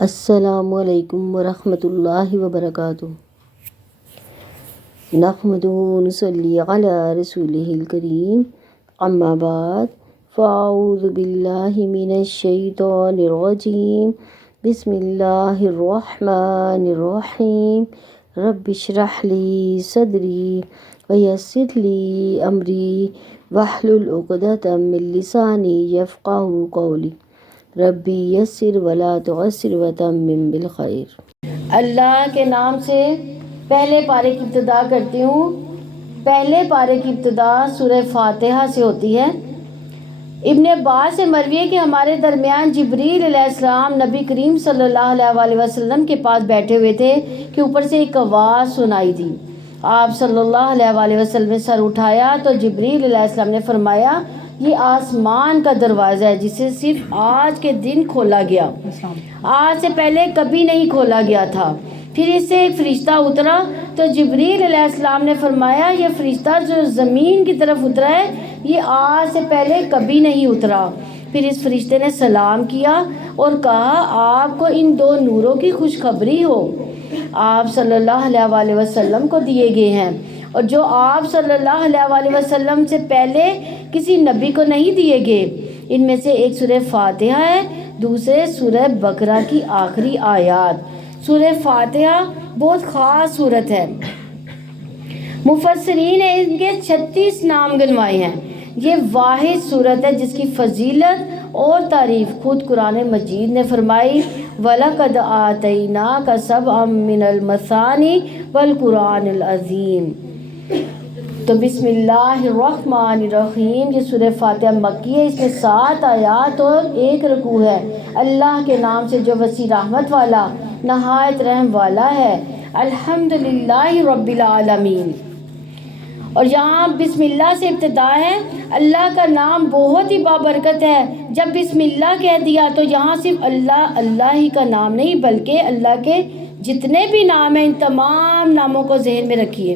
السلام علیکم ورحمۃ اللہ وبرکاتہ۔ نحمدہ ونصلی علی رسولہ الکریم، اما بعد فاعوذ باللہ من الشیطان الرجیم، بسم اللہ الرحمن الرحیم۔ رب اشرح لی صدری ویسر لی امری واحلل عقدۃ من لسانی یفقہوا قولی، ربی یسر ولا تعسر وتمم بالخیر۔ اللہ کے نام سے پہلے پارے کی ابتدا کرتی ہوں۔ پہلے پارے کی ابتدا سورہ فاتحہ سے ہوتی ہے۔ ابن عباس سے مروی ہے کہ ہمارے درمیان جبریل علیہ السلام نبی کریم صلی اللہ علیہ وسلم کے پاس بیٹھے ہوئے تھے کہ اوپر سے ایک آواز سنائی دی۔ آپ صلی اللہ علیہ وسلم نے سر اٹھایا تو جبریل علیہ السلام نے فرمایا، یہ آسمان کا دروازہ ہے جسے صرف آج کے دن کھولا گیا، آج سے پہلے کبھی نہیں کھولا گیا تھا۔ پھر اس سے ایک فرشتہ اترا تو جبریل علیہ السلام نے فرمایا، یہ فرشتہ جو زمین کی طرف اترا ہے یہ آج سے پہلے کبھی نہیں اترا۔ پھر اس فرشتے نے سلام کیا اور کہا، آپ کو ان دو نوروں کی خوشخبری ہو، آپ صلی اللہ علیہ وسلم کو دیے گئے ہیں اور جو آپ صلی اللہ علیہ وسلم سے پہلے کسی نبی کو نہیں دیے گئے۔ ان میں سے ایک سورہ فاتحہ ہے، دوسرے سورہ بقرہ کی آخری آیات۔ سورہ فاتحہ بہت خاص صورت ہے۔ مفسرین نے ان کے 36 نام گنوائے ہیں۔ یہ واحد صورت ہے جس کی فضیلت اور تعریف خود قرآن مجید نے فرمائی، وَلَقَدْ آتَيْنَاكَ سَبْعًا مِّنَ الْمَثَانِي وَالْقُرْآنِ الْعَظِيمِ۔ تو بسم اللہ الرحمن الرحیم، یہ سورہ فاتحہ مکی ہے، اس میں 7 آیات اور 1 رکوع ہے۔ اللہ کے نام سے جو وسیع رحمت والا نہایت رحم والا ہے، الحمدللہ رب العالمین۔ اور یہاں بسم اللہ سے ابتدا ہے۔ اللہ کا نام بہت ہی بابرکت ہے۔ جب بسم اللہ کہہ دیا تو یہاں صرف اللہ ہی کا نام نہیں بلکہ اللہ کے جتنے بھی نام ہیں ان تمام ناموں کو ذہن میں رکھیے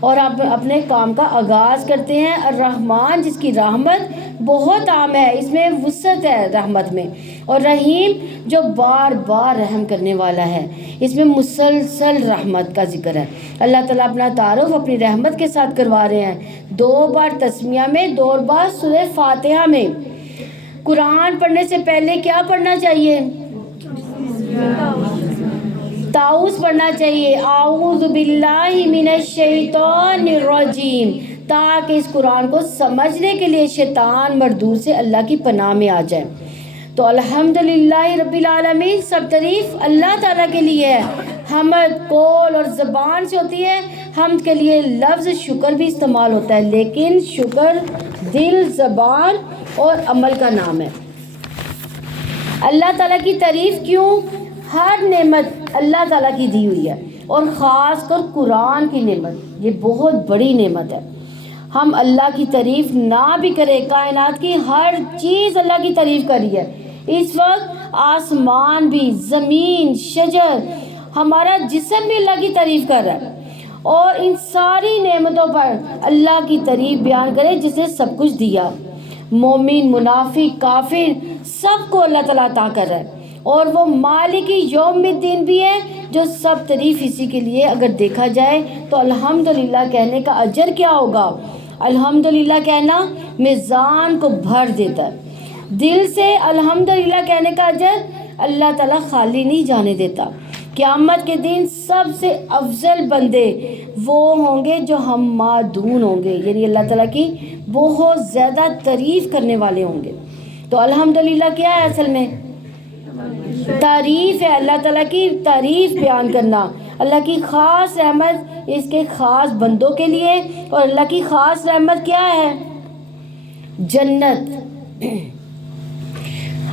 اور آپ اپنے کام کا آغاز کرتے ہیں۔ الرحمن جس کی رحمت بہت عام ہے، اس میں وسعت ہے رحمت میں، اور رحیم جو بار بار رحم کرنے والا ہے، اس میں مسلسل رحمت کا ذکر ہے۔ اللہ تعالیٰ اپنا تعارف اپنی رحمت کے ساتھ کروا رہے ہیں، 2 بار تسمیہ میں، 2 بار سورہ فاتحہ میں۔ قرآن پڑھنے سے پہلے کیا پڑھنا چاہیے؟ تعوذ پڑھنا چاہیے، اعوذ باللہ من الشیطان الرجیم، تاکہ اس قرآن کو سمجھنے کے لیے شیطان مردود سے اللہ کی پناہ میں آ جائے۔ تو الحمدللہ رب العالمین، سب تعریف اللہ تعالیٰ کے لیے ہے۔ حمد قول اور زبان سے ہوتی ہے، حمد کے لیے لفظ شکر بھی استعمال ہوتا ہے، لیکن شکر دل، زبان اور عمل کا نام ہے۔ اللہ تعالیٰ کی تعریف کیوں؟ ہر نعمت اللہ تعالیٰ کی دی ہوئی ہے، اور خاص کر قرآن کی نعمت، یہ بہت بڑی نعمت ہے۔ ہم اللہ کی تعریف نہ بھی کریں، کائنات کی ہر چیز اللہ کی تعریف کر رہی ہے۔ اس وقت آسمان بھی، زمین، شجر، ہمارا جسم بھی اللہ کی تعریف کر رہا ہے، اور ان ساری نعمتوں پر اللہ کی تعریف بیان کرے جس نے سب کچھ دیا۔ مومن، منافق، کافر، سب کو اللہ تعالیٰ عطا کر رہا ہے، اور وہ مالک یوم الدین بھی ہے، جو سب تعریف اسی کے لیے اگر دیکھا جائے تو الحمدللہ کہنے کا اجر کیا ہوگا؟ الحمدللہ کہنا میزان کو بھر دیتا ہے۔ دل سے الحمدللہ کہنے کا اجر اللہ تعالیٰ خالی نہیں جانے دیتا۔ قیامت کے دن سب سے افضل بندے وہ ہوں گے جو حمادون ہوں گے، یعنی اللہ تعالیٰ کی بہت زیادہ تعریف کرنے والے ہوں گے۔ تو الحمدللہ کیا ہے؟ اصل میں تعریف ہے، اللہ تعالیٰ کی تعریف بیان کرنا۔ اللہ کی خاص رحمت اس کے خاص بندوں کے لیے، اور اللہ کی خاص رحمت کیا ہے؟ جنت۔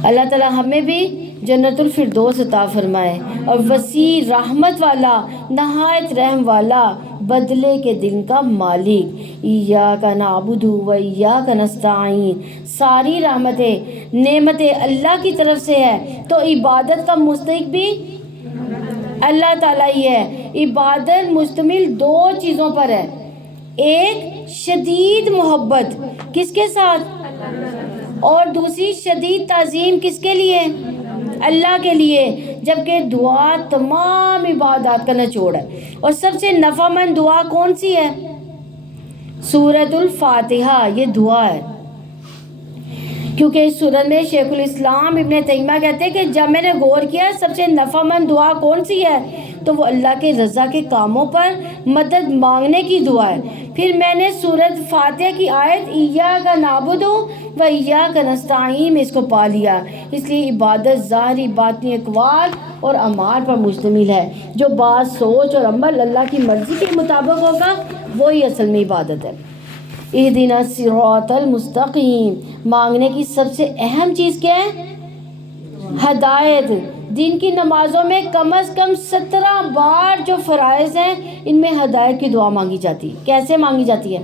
اللہ تعالیٰ ہمیں بھی جنت الفردوس عطا فرمائے، اور وسیع رحمت والا، نہایت رحم والا، بدلے کے دن کا مالک۔ ایاک نعبد و ایاک نستعین، ساری رحمتیں، نعمتیں اللہ کی طرف سے ہے، تو عبادت کا مستحق بھی اللہ تعالیٰ ہی ہے۔ عبادت مشتمل 2 چیزوں پر ہے، ایک شدید محبت کس کے ساتھ، اور دوسری شدید تعظیم کس کے لیے؟ اللہ کے لیے، جبکہ دعا تمام عبادات کا نچوڑ ہے۔ اور سب سے نفع مند دعا کون سی ہے؟ سورۃ الفاتحہ، یہ دعا ہے، کیونکہ اس سورت میں شیخ الاسلام ابن تیمیہ کہتے ہیں کہ جب میں نے غور کیا سب سے نفع مند دعا کون سی ہے تو وہ اللہ کے رضا کے کاموں پر مدد مانگنے کی دعا ہے۔ پھر میں نے سورۃ فاتحہ کی آیت ایاک نعبد و ایاک نستعین میں اس کو پا لیا۔ اس لیے عبادت ظاہری باطنی اقوال اور اعمال پر مشتمل ہے۔ جو بات سوچ اور عمل اللہ کی مرضی کے مطابق ہوگا وہی اصل میں عبادت ہے۔ اہدنا الصراط المستقیم، مانگنے کی سب سے اہم چیز کیا ہے؟ ہدایت۔ دن کی نمازوں میں کم از کم 17 بار جو فرائض ہیں ان میں ہدایت کی دعا مانگی جاتی ہے۔ کیسے مانگی جاتی ہے؟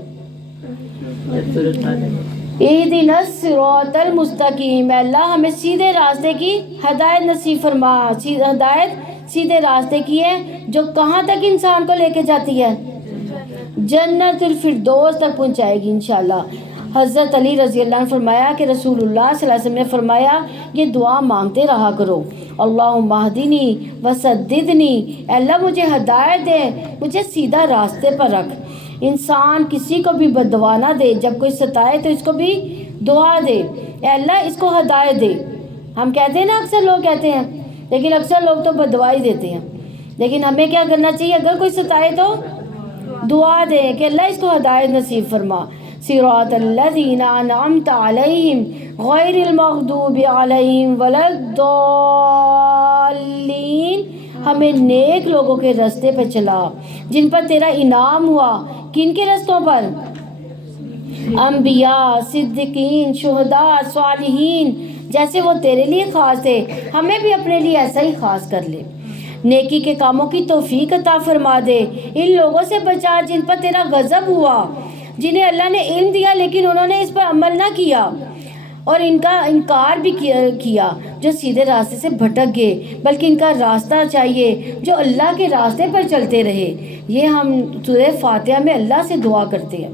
اہدنا الصراط المستقیم، اے اللہ ہمیں سیدھے راستے کی ہدایت نصیب فرما۔ ہدایت سیدھے راستے کی ہے جو کہاں تک انسان کو لے کے جاتی ہے؟ جنت الفردوس تک پہنچائے گی انشاءاللہ۔ حضرت علی رضی اللہ عنہ فرمایا کہ رسول اللہ صلی اللہ علیہ وسلم نے فرمایا یہ دعا مانگتے رہا کرو، اللہم اہدنی وسددنی، اے اللہ مجھے ہدایت دے، مجھے سیدھا راستے پر رکھ۔ انسان کسی کو بھی بد دعا نہ دے، جب کوئی ستائے تو اس کو بھی دعا دے، اے اللہ اس کو ہدایت دے۔ ہم کہتے ہیں نا، اکثر لوگ کہتے ہیں، لیکن اکثر لوگ تو بد دعا ہی دیتے ہیں۔ لیکن ہمیں کیا کرنا چاہیے؟ اگر کوئی ستائے تو دعا دیں کہ اللہ اس کو ہدایت نصیب فرما۔ صراط الذین انعمت علیہم غیر المغضوب علیہم ولا الضالین، ہمیں نیک لوگوں کے راستے پہ چلا جن پر تیرا انعام ہوا۔ کن کے رستوں پر؟ انبیاء، صدیقین، شہداء، صالحین، جیسے وہ تیرے لیے خاص تھے ہمیں بھی اپنے لیے ایسا ہی خاص کر لے۔ نیکی کے کاموں کی توفیق عطا فرما دے۔ ان لوگوں سے بچا جن پر تیرا غضب ہوا، جنہیں اللہ نے علم دیا لیکن انہوں نے اس پر عمل نہ کیا اور ان کا انکار بھی کیا، جو سیدھے راستے سے بھٹک گئے، بلکہ ان کا راستہ چاہیے جو اللہ کے راستے پر چلتے رہے۔ یہ ہم سورہ فاتحہ میں اللہ سے دعا کرتے ہیں۔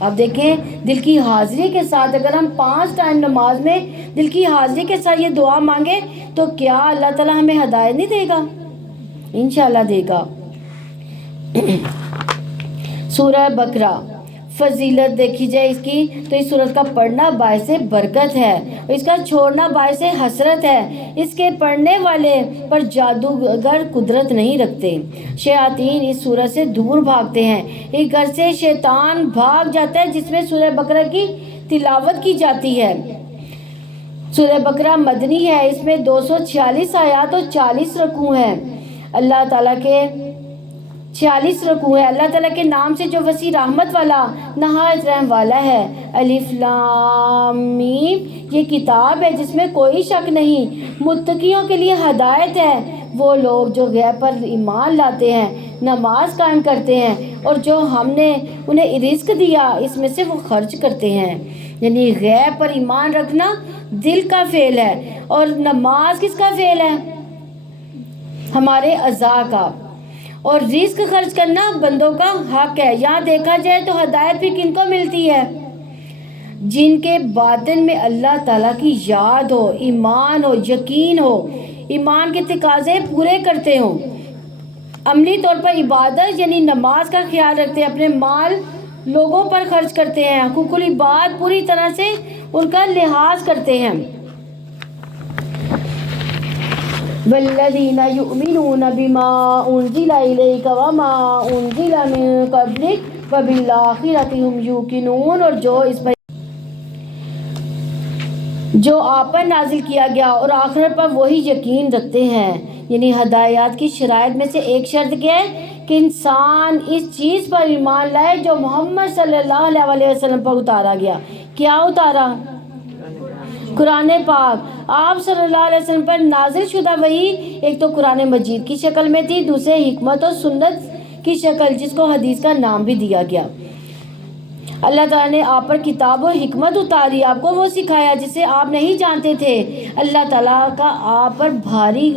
آپ دیکھیں دل کی حاضری کے ساتھ اگر ہم 5 ٹائم نماز میں دل کی حاضری کے ساتھ یہ دعا مانگے تو کیا اللہ تعالی ہمیں ہدایت نہیں دے گا؟ انشاءاللہ دے گا۔ سورہ بقرہ، فضیلت دیکھی جائے اس کی تو اس سورت کا پڑھنا باعث برکت ہے، اس کا چھوڑنا باعث حسرت ہے۔ اس کے پڑھنے والے پر جادوگر قدرت نہیں رکھتے۔ شیاطین اس سورت سے دور بھاگتے ہیں۔ ایک گھر سے شیطان بھاگ جاتا ہے جس میں سورہ بقرہ کی تلاوت کی جاتی ہے۔ سورہ بقرہ مدنی ہے، اس میں 246 آیات اور 40 رکوع ہیں۔ اللہ تعالیٰ کے 46 رکوع ہے۔ اللہ تعالیٰ کے نام سے جو وسیع رحمت والا نہایت رحم والا ہے۔ الف لام میم، یہ کتاب ہے جس میں کوئی شک نہیں، متقیوں کے لیے ہدایت ہے۔ وہ لوگ جو غیب پر ایمان لاتے ہیں، نماز قائم کرتے ہیں اور جو ہم نے انہیں رزق دیا اس میں سے وہ خرچ کرتے ہیں۔ یعنی غیب پر ایمان رکھنا دل کا فعل ہے اور نماز کس کا فعل ہے؟ ہمارے اعضاء کا۔ اور رزق خرچ کرنا بندوں کا حق ہے۔ یہاں دیکھا جائے تو ہدایت بھی کن کو ملتی ہے؟ جن کے باطن میں اللہ تعالیٰ کی یاد ہو، ایمان ہو، یقین ہو، ایمان کے تقاضے پورے کرتے ہوں، عملی طور پر عبادت یعنی نماز کا خیال رکھتے ہیں، اپنے مال لوگوں پر خرچ کرتے ہیں، حقوق العباد پوری طرح سے ان کا لحاظ کرتے ہیں۔ والذین یؤمنون بما انزل الیک وما انزل من قبلک وبالآخرۃ هم یوقنون، اور جو اس پر جو آپ پر نازل کیا گیا اور آخرت پر وہی یقین رکھتے ہیں۔ یعنی ہدایات کی شرائط میں سے ایک شرط کیا ہے کہ انسان اس چیز پر ایمان لائے جو محمد صلی اللہ علیہ وسلم پر اتارا گیا۔ کیا اتارا؟ قرآن پاک۔ آپ صلی اللہ علیہ وسلم پر نازل شدہ وحی ایک تو قرآن مجید کی شکل میں تھی، دوسرے حکمت اور سنت کی شکل جس کو حدیث کا نام بھی دیا گیا۔ اللہ تعالیٰ نے آپ پر کتاب و حکمت اتاری، آپ کو وہ سکھایا جسے آپ نہیں جانتے تھے۔ اللہ تعالیٰ کا آپ پر بھاری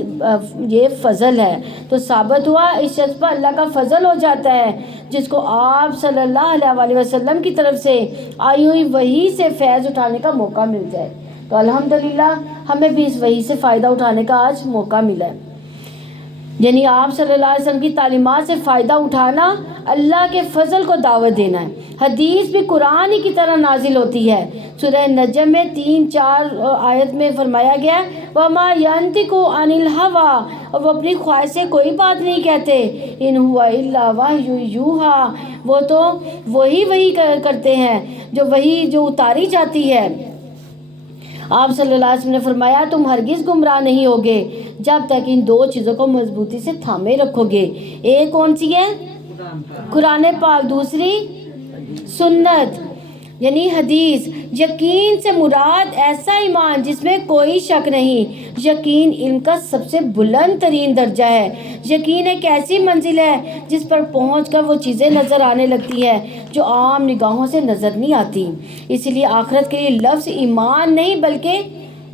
یہ فضل ہے، تو ثابت ہوا اس شخص پر اللہ کا فضل ہو جاتا ہے جس کو آپ صلی اللہ علیہ وسلم کی طرف سے آئی ہوئی وحی سے فیض اٹھانے کا موقع مل جائے۔ تو الحمدللہ ہمیں بھی اس وحی سے فائدہ اٹھانے کا آج موقع ملا ہے۔ یعنی آپ صلی اللہ علیہ وسلم کی تعلیمات سے فائدہ اٹھانا، اللہ کے فضل کو دعوت دینا ہے۔ حدیث بھی قرآن ہی کی طرح نازل ہوتی ہے۔ سورہ نجم میں 3-4 آیت میں فرمایا گیا وَمَا يَنطِقُ عَنِ الْهَوَىٰ، اور وہ اپنی خواہش سے کوئی بات نہیں کہتے، إِنْ هُوَ إِلَّا وَحْيٌ يُوحَىٰ، وہ تو وہی کرتے ہیں جو اتاری جاتی ہے۔ آپ صلی اللہ علیہ وسلم نے فرمایا تم ہرگز گمراہ نہیں ہوگے جب تک ان 2 چیزوں کو مضبوطی سے تھامے رکھو گے۔ ایک کون سی ہے؟ قرآن پاک، دوسری سنت یعنی حدیث۔ یقین سے مراد ایسا ایمان جس میں کوئی شک نہیں۔ یقین علم کا سب سے بلند ترین درجہ ہے۔ یقین ایک ایسی منزل ہے جس پر پہنچ کر وہ چیزیں نظر آنے لگتی ہے جو عام نگاہوں سے نظر نہیں آتی۔ اس لیے آخرت کے لیے لفظ ایمان نہیں بلکہ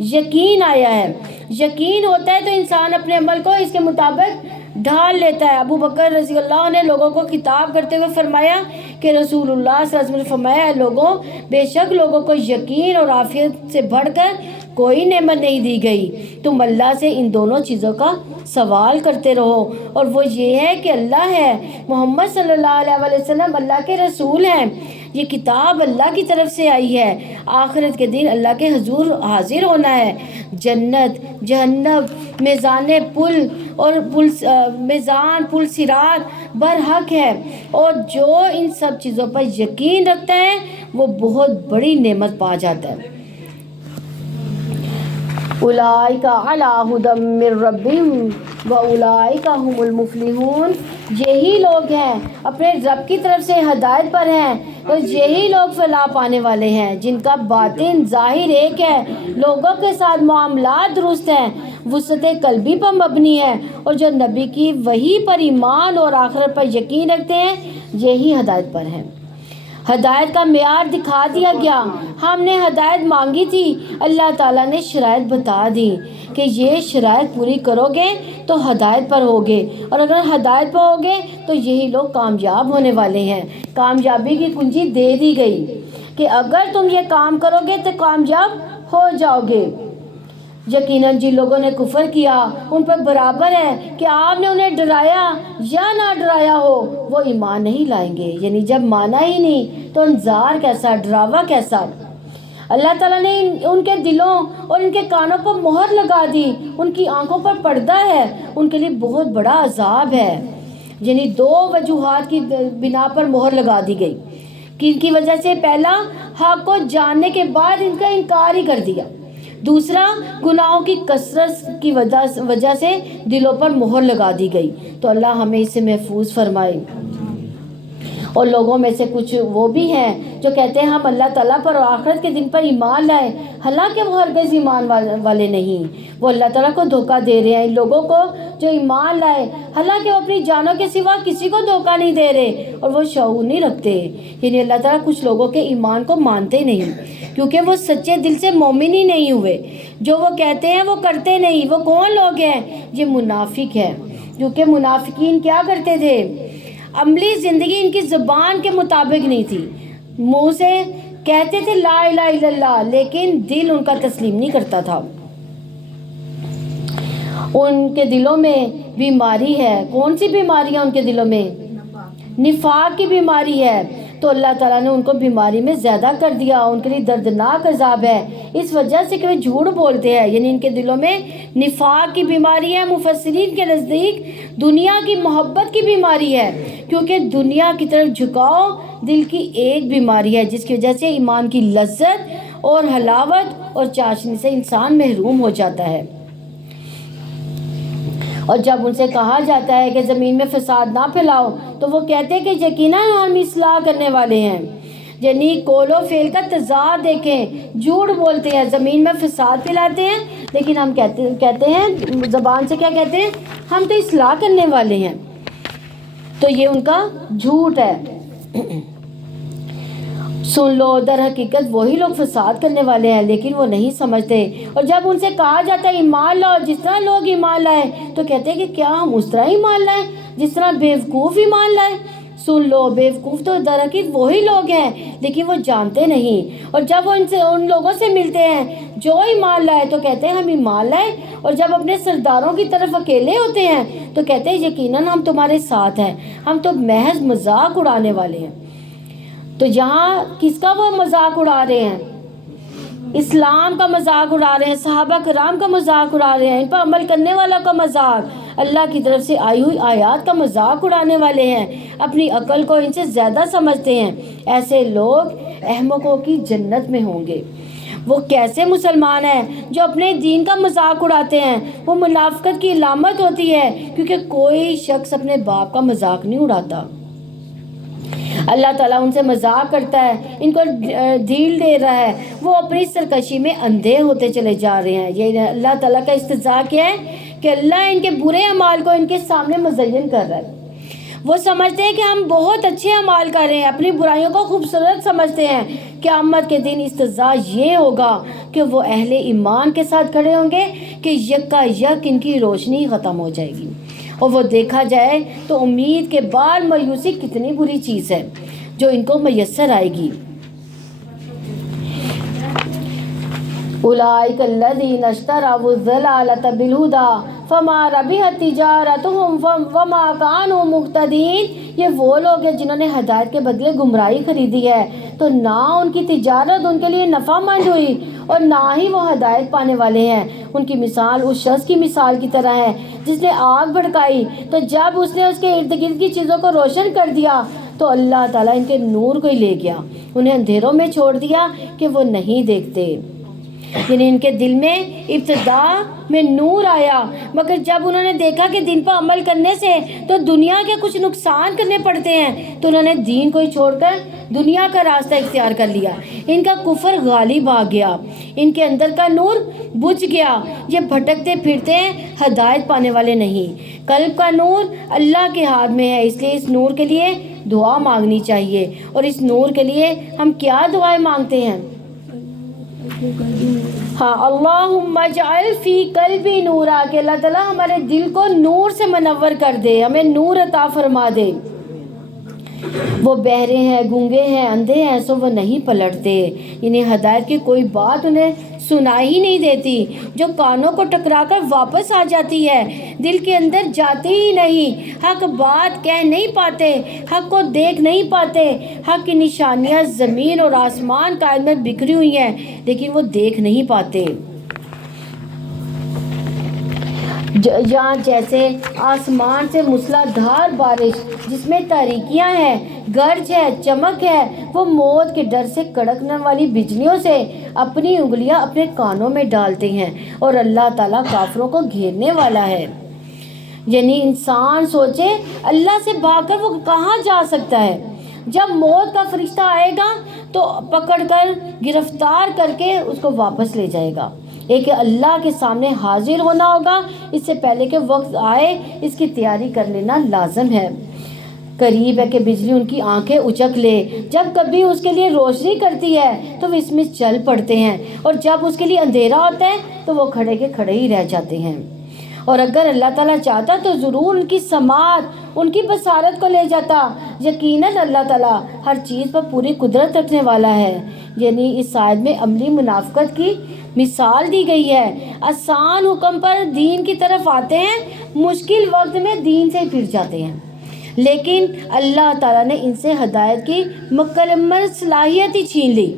یقین آیا ہے۔ یقین ہوتا ہے تو انسان اپنے عمل کو اس کے مطابق ڈھال لیتا ہے۔ ابو بکر رضی اللہ عنہ نے لوگوں کو خطاب کرتے ہوئے فرمایا کہ رسول اللہ صلی اللہ علیہ وسلم نے فرمایا اے لوگوں، بے شک لوگوں کو یقین اور عافیت سے بڑھ کر کوئی نعمت نہیں دی گئی۔ تم اللہ سے ان دونوں چیزوں کا سوال کرتے رہو، اور وہ یہ ہے کہ اللہ ہے، محمد صلی اللہ علیہ وسلم اللہ کے رسول ہیں، یہ کتاب اللہ کی طرف سے آئی ہے، آخرت کے دن اللہ کے حضور حاضر ہونا ہے، جنت، جہنم، میزان پل صراط برحق ہے، اور جو ان سب چیزوں پر یقین رکھتا ہے وہ بہت بڑی نعمت پا جاتا ہے۔ اولئک علی ھدی من ربہم واولئک ھم المفلحون، یہی لوگ ہیں اپنے رب کی طرف سے ہدایت پر ہیں، اور یہی لوگ فلاح پانے والے ہیں جن کا باطن ظاہر ایک ہے، لوگوں کے ساتھ معاملات درست ہیں، وسعت قلبی پر مبنی ہے، اور جو نبی کی وحی پر ایمان اور آخرت پر یقین رکھتے ہیں یہی ہدایت پر ہیں۔ ہدایت کا معیار دکھا دیا گیا۔ ہم نے ہدایت مانگی تھی، اللہ تعالیٰ نے شرائط بتا دی کہ یہ شرائط پوری کرو گے تو ہدایت پر ہوگے، اور اگر ہدایت پر ہوگے تو یہی لوگ کامیاب ہونے والے ہیں۔ کامیابی کی کنجی دے دی گئی کہ اگر تم یہ کام کرو گے تو کامیاب ہو جاؤ گے۔ یقیناً جن لوگوں نے کفر کیا ان پر برابر ہے کہ آپ نے انہیں ڈرایا یا نہ ڈرایا ہو، وہ ایمان نہیں لائیں گے۔ یعنی جب مانا ہی نہیں تو انذار کیسا، ڈراوا کیسا۔ اللہ تعالیٰ نے ان کے دلوں اور ان کے کانوں پر مہر لگا دی، ان کی آنکھوں پر پردہ ہے، ان کے لیے بہت بڑا عذاب ہے۔ یعنی 2 وجوہات کی بنا پر مہر لگا دی گئی، کن کی وجہ سے؟ پہلا، حق کو جاننے کے بعد ان کا انکار ہی کر دیا۔ دوسرا، گناہوں کی کثرت کی وجہ سے دلوں پر مہر لگا دی گئی۔ تو اللہ ہمیں اس سے محفوظ فرمائے۔ اور لوگوں میں سے کچھ وہ بھی ہیں جو کہتے ہیں ہم اللہ تعالیٰ پر اور آخرت کے دن پر ایمان لائے، حالانکہ وہ ہرگز ایمان والے نہیں، وہ اللہ تعالیٰ کو دھوکہ دے رہے ہیں۔ ان لوگوں کو جو ایمان لائے حالانکہ وہ اپنی جانوں کے سوا کسی کو دھوکہ نہیں دے رہے اور وہ شعور نہیں رکھتے۔ یعنی اللہ تعالیٰ کچھ لوگوں کے ایمان کو مانتے نہیں کیونکہ وہ سچے دل سے مومن ہی نہیں ہوئے، جو وہ کہتے ہیں وہ کرتے نہیں۔ وہ کون لوگ ہیں؟ یہ منافق ہے، کیونکہ منافقین کیا کرتے تھے؟ عملی زندگی ان کی زبان کے مطابق نہیں تھی، منہ سے کہتے تھے لا الہ الا اللہ، لیکن دل ان کا تسلیم نہیں کرتا تھا۔ ان کے دلوں میں بیماری ہے۔ کون سی بیماری ہے ان کے دلوں میں؟ نفاق کی بیماری ہے۔ تو اللہ تعالیٰ نے ان کو بیماری میں زیادہ کر دیا، ان کے لیے دردناک عذاب ہے اس وجہ سے کہ وہ جھوٹ بولتے ہیں۔ یعنی ان کے دلوں میں نفاق کی بیماری ہے۔ مفسرین کے نزدیک دنیا کی محبت کی بیماری ہے، کیونکہ دنیا کی طرف جھکاؤ دل کی ایک بیماری ہے جس کی وجہ سے ایمان کی لذت اور حلاوت اور چاشنی سے انسان محروم ہو جاتا ہے۔ اور جب ان سے کہا جاتا ہے کہ زمین میں فساد نہ پھیلاؤ تو وہ کہتے ہیں کہ یقیناً ہم اصلاح کرنے والے ہیں۔ یعنی قول و فعل کا تضاد دیکھیں، جھوٹ بولتے ہیں، زمین میں فساد پھیلاتے ہیں، لیکن ہم کہتے ہیں زبان سے کیا کہتے ہیں؟ ہم تو اصلاح کرنے والے ہیں۔ تو یہ ان کا جھوٹ ہے۔ سن لو، در حقیقت وہی لوگ فساد کرنے والے ہیں لیکن وہ نہیں سمجھتے۔ اور جب ان سے کہا جاتا ہے ایمان لاؤ جس طرح لوگ ایمان لائے تو کہتے ہیں کہ کیا ہم اس طرح ایمان لائیں جس طرح بیوقوف ایمان لائے؟ سن لو، بیوقوف تو در حقیقت وہی لوگ ہیں لیکن وہ جانتے نہیں۔ اور جب وہ ان لوگوں سے ملتے ہیں جو ایمان لائے تو کہتے ہیں ہم ایمان لائے، اور جب اپنے سرداروں کی طرف اکیلے ہوتے ہیں تو کہتے ہیں یقیناً ہم تمہارے ساتھ ہیں، ہم تو محض مذاق اڑانے والے ہیں۔ تو یہاں کس کا وہ مذاق اڑا رہے ہیں؟ اسلام کا مذاق اڑا رہے ہیں، صحابہ کرام کا مذاق اڑا رہے ہیں، ان پر عمل کرنے والا کا مذاق، اللہ کی طرف سے آئی ہوئی آیات کا مذاق اڑانے والے ہیں، اپنی عقل کو ان سے زیادہ سمجھتے ہیں۔ ایسے لوگ احمقوں کی جنت میں ہوں گے۔ وہ کیسے مسلمان ہیں جو اپنے دین کا مذاق اڑاتے ہیں؟ وہ منافقت کی علامت ہوتی ہے، کیونکہ کوئی شخص اپنے باپ کا مذاق نہیں اڑاتا۔ اللہ تعالیٰ ان سے مذاق کرتا ہے، ان کو ڈھیل دے رہا ہے، وہ اپنی سرکشی میں اندھے ہوتے چلے جا رہے ہیں۔ یہ اللہ تعالیٰ کا استہزاء کیا ہے کہ اللہ ان کے برے اعمال کو ان کے سامنے مزین کر رہا ہے۔ وہ سمجھتے ہیں کہ ہم بہت اچھے اعمال کر رہے ہیں، اپنی برائیوں کو خوبصورت سمجھتے ہیں۔ قیامت کے دن استہزاء یہ ہوگا کہ وہ اہل ایمان کے ساتھ کھڑے ہوں گے کہ یکا یک ان کی روشنی ختم ہو جائے گی، اور وہ دیکھا جائے تو امید کے بعد مایوسی کتنی بری چیز ہے جو ان کو میسر آئے گی۔ اولئک الذین اشتروا الضلالۃ بالہدی فما ربحت تجارتہم وما کانوا مہتدین۔ یہ وہ لوگ ہیں جنہوں نے ہدایت کے بدلے گمراہی خریدی ہے، تو نہ ان کی تجارت ان کے لیے نفع مند ہوئی اور نہ ہی وہ ہدایت پانے والے ہیں۔ ان کی مثال اس شخص کی مثال کی طرح ہے جس نے آگ بھڑکائی، تو جب اس نے اس کے ارد گرد کی چیزوں کو روشن کر دیا تو اللہ تعالیٰ ان کے نور کو ہی لے گیا، انہیں اندھیروں میں چھوڑ دیا کہ وہ نہیں دیکھتے۔ یعنی ان کے دل میں ابتدا میں نور آیا، مگر جب انہوں نے دیکھا کہ دین پر عمل کرنے سے تو دنیا کے کچھ نقصان کرنے پڑتے ہیں، تو انہوں نے دین کو ہی چھوڑ کر دنیا کا راستہ اختیار کر لیا۔ ان کا کفر غالب آ گیا، ان کے اندر کا نور بجھ گیا، یہ بھٹکتے پھرتے ہیں، ہدایت پانے والے نہیں۔ قلب کا نور اللہ کے ہاتھ میں ہے، اس لیے اس نور کے لیے دعا مانگنی چاہیے۔ اور اس نور کے لیے ہم کیا دعائیں مانگتے ہیں؟ ہاں، اللہم اجعل فی قلبی نورا، کہ اللہ تعالیٰ ہمارے دل کو نور سے منور کر دے، ہمیں نور عطا فرما دے۔ وہ بہرے ہیں، گونگے ہیں، اندھے ہیں، سو وہ نہیں پلٹتے، یعنی ہدایت کی کوئی بات انہیں سنائی ہی نہیں دیتی، جو کانوں کو ٹکرا کر واپس آ جاتی ہے، دل کے اندر جاتی ہی نہیں۔ حق بات کہہ نہیں پاتے، حق کو دیکھ نہیں پاتے، حق کی نشانیاں زمین اور آسمان کائن میں بکھری ہوئی ہیں لیکن وہ دیکھ نہیں پاتے۔ جہاں جیسے آسمان سے موسلا دھار بارش جس میں تاریکیاں ہیں، گرج ہے، چمک ہے، وہ موت کے ڈر سے کڑکنے والی بجلیوں سے اپنی انگلیاں اپنے کانوں میں ڈالتے ہیں، اور اللہ تعالیٰ کافروں کو گھیرنے والا ہے۔ یعنی انسان سوچے اللہ سے بھاگ کر وہ کہاں جا سکتا ہے؟ جب موت کا فرشتہ آئے گا تو پکڑ کر گرفتار کر کے اس کو واپس لے جائے گا۔ ایک اللہ کے سامنے حاضر ہونا ہوگا، اس سے پہلے کہ وقت آئے اس کی تیاری کر لینا لازم ہے۔ قریب ہے کہ بجلی ان کی آنکھیں اچک لے، جب کبھی اس کے لیے روشنی کرتی ہے تو وہ اس میں چل پڑتے ہیں، اور جب اس کے لیے اندھیرا ہوتا ہے تو وہ کھڑے کے کھڑے ہی رہ جاتے ہیں۔ اور اگر اللہ تعالیٰ چاہتا تو ضرور ان کی سماعت، ان کی بصارت کو لے جاتا۔ یقیناً اللہ تعالیٰ ہر چیز پر پوری قدرت رکھنے والا ہے۔ یعنی اس آیت میں عملی منافقت کی مثال دی گئی ہے۔ آسان حکم پر دین کی طرف آتے ہیں، مشکل وقت میں دین سے پھر جاتے ہیں، لیکن اللہ تعالیٰ نے ان سے ہدایت کی مکمل صلاحیت ہی چھین لی،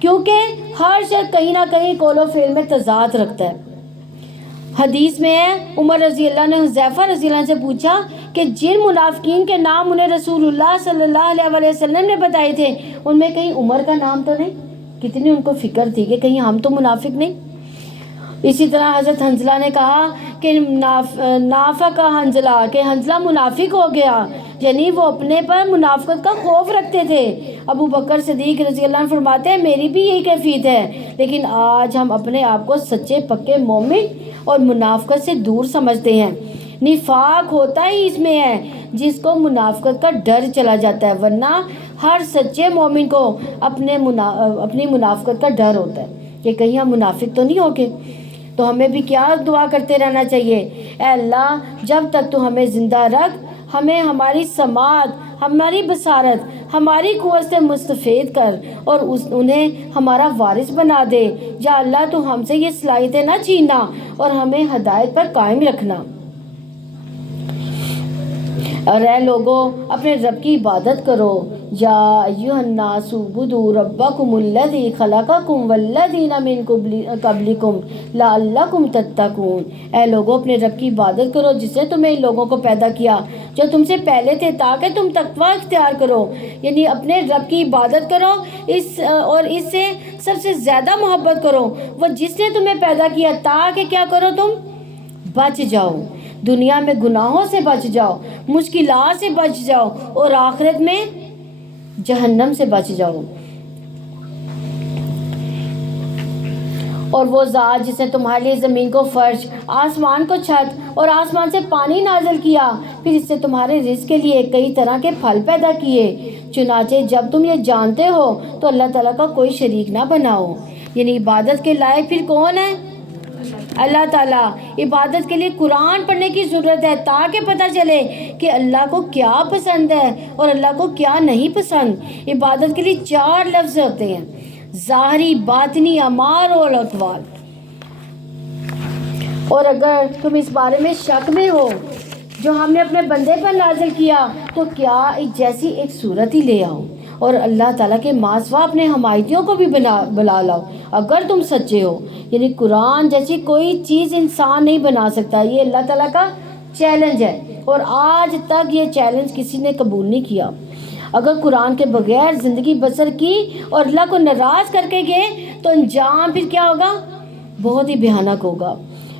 کیونکہ ہر شخص کہیں نہ کہیں قول و فعل میں تضاد رکھتا ہے۔ حدیث میں ہے، عمر رضی اللہ نے حذیفہ رضی اللہ عنہ سے پوچھا کہ جن منافقین کے نام انہیں رسول اللہ صلی اللہ علیہ وسلم نے بتائے تھے ان میں کہیں عمر کا نام تو نہیں؟ کتنی ان کو فکر تھی کہ کہیں ہم تو منافق نہیں۔ اسی طرح حضرت حنظلہ نے کہا کہ نافق حنظلہ، کہ حنظلہ منافق ہو گیا، یعنی وہ اپنے پر منافقت کا خوف رکھتے تھے۔ ابو بکر صدیق رضی اللہ عنہ فرماتے ہیں میری بھی یہی کیفیت ہے، لیکن آج ہم اپنے آپ کو سچے پکے مومن اور منافقت سے دور سمجھتے ہیں۔ نفاق ہوتا ہی اس میں ہے جس کو منافقت کا ڈر چلا جاتا ہے، ورنہ ہر سچے مومن کو اپنی منافقت کا ڈر ہوتا ہے کہ کہیں ہم منافق تو نہیں ہو گے۔ تو ہمیں بھی کیا دعا کرتے رہنا چاہیے، اے اللہ جب تک تو ہمیں زندہ رکھ، ہمیں ہماری سماعت، ہماری بصارت، ہماری قوت سے مستفید کر اور انہیں ہمارا وارث بنا دے۔ یا اللہ تو ہم سے یہ صلاحیتیں نہ چھیننا اور ہمیں ہدایت پر قائم رکھنا۔ اور اے لوگوں اپنے رب کی عبادت کرو۔ یا ایھا الناس اعبدوا ربکم الذی خلقکم والذین من قبلکم لعلکم تتقون۔ اے لوگوں اپنے رب کی عبادت کرو جس نے تمہیں ان لوگوں کو پیدا کیا جو تم سے پہلے تھے تاکہ تم تقوی اختیار کرو۔ یعنی اپنے رب کی عبادت کرو اور اس سے سب سے زیادہ محبت کرو، وہ جس نے تمہیں پیدا کیا تاکہ کیا کرو، تم بچ جاؤ، دنیا میں گناہوں سے بچ جاؤ، مشکلات سے بچ جاؤ اور آخرت میں جہنم سے بچ جاؤ۔ اور وہ ذات جس نے تمہارے لیے زمین کو فرش، آسمان کو چھت اور آسمان سے پانی نازل کیا، پھر اس سے تمہارے رزق کے لیے کئی طرح کے پھل پیدا کیے۔ چنانچہ جب تم یہ جانتے ہو تو اللہ تعالیٰ کا کوئی شریک نہ بناؤ۔ یعنی عبادت کے لائق پھر کون ہے؟ اللہ تعالیٰ۔ عبادت کے لیے قرآن پڑھنے کی ضرورت ہے تاکہ پتہ چلے کہ اللہ کو کیا پسند ہے اور اللہ کو کیا نہیں پسند۔ عبادت کے لیے 4 لفظ ہوتے ہیں: ظاہری، باطنی، اعمال اور اقوال۔ اور اگر تم اس بارے میں شک میں ہو جو ہم نے اپنے بندے پر نازل کیا تو کیا جیسی ایک صورت ہی لے آؤ اور اللہ تعالیٰ کے ماسوا اپنے حمایتیوں کو بھی بلا لاؤ اگر تم سچے ہو۔ یعنی قرآن جیسی کوئی چیز انسان نہیں بنا سکتا، یہ اللہ تعالیٰ کا چیلنج ہے اور آج تک یہ چیلنج کسی نے قبول نہیں کیا۔ اگر قرآن کے بغیر زندگی بسر کی اور اللہ کو ناراض کر کے گئے تو انجام پھر کیا ہوگا؟ بہت ہی بھیانک ہوگا۔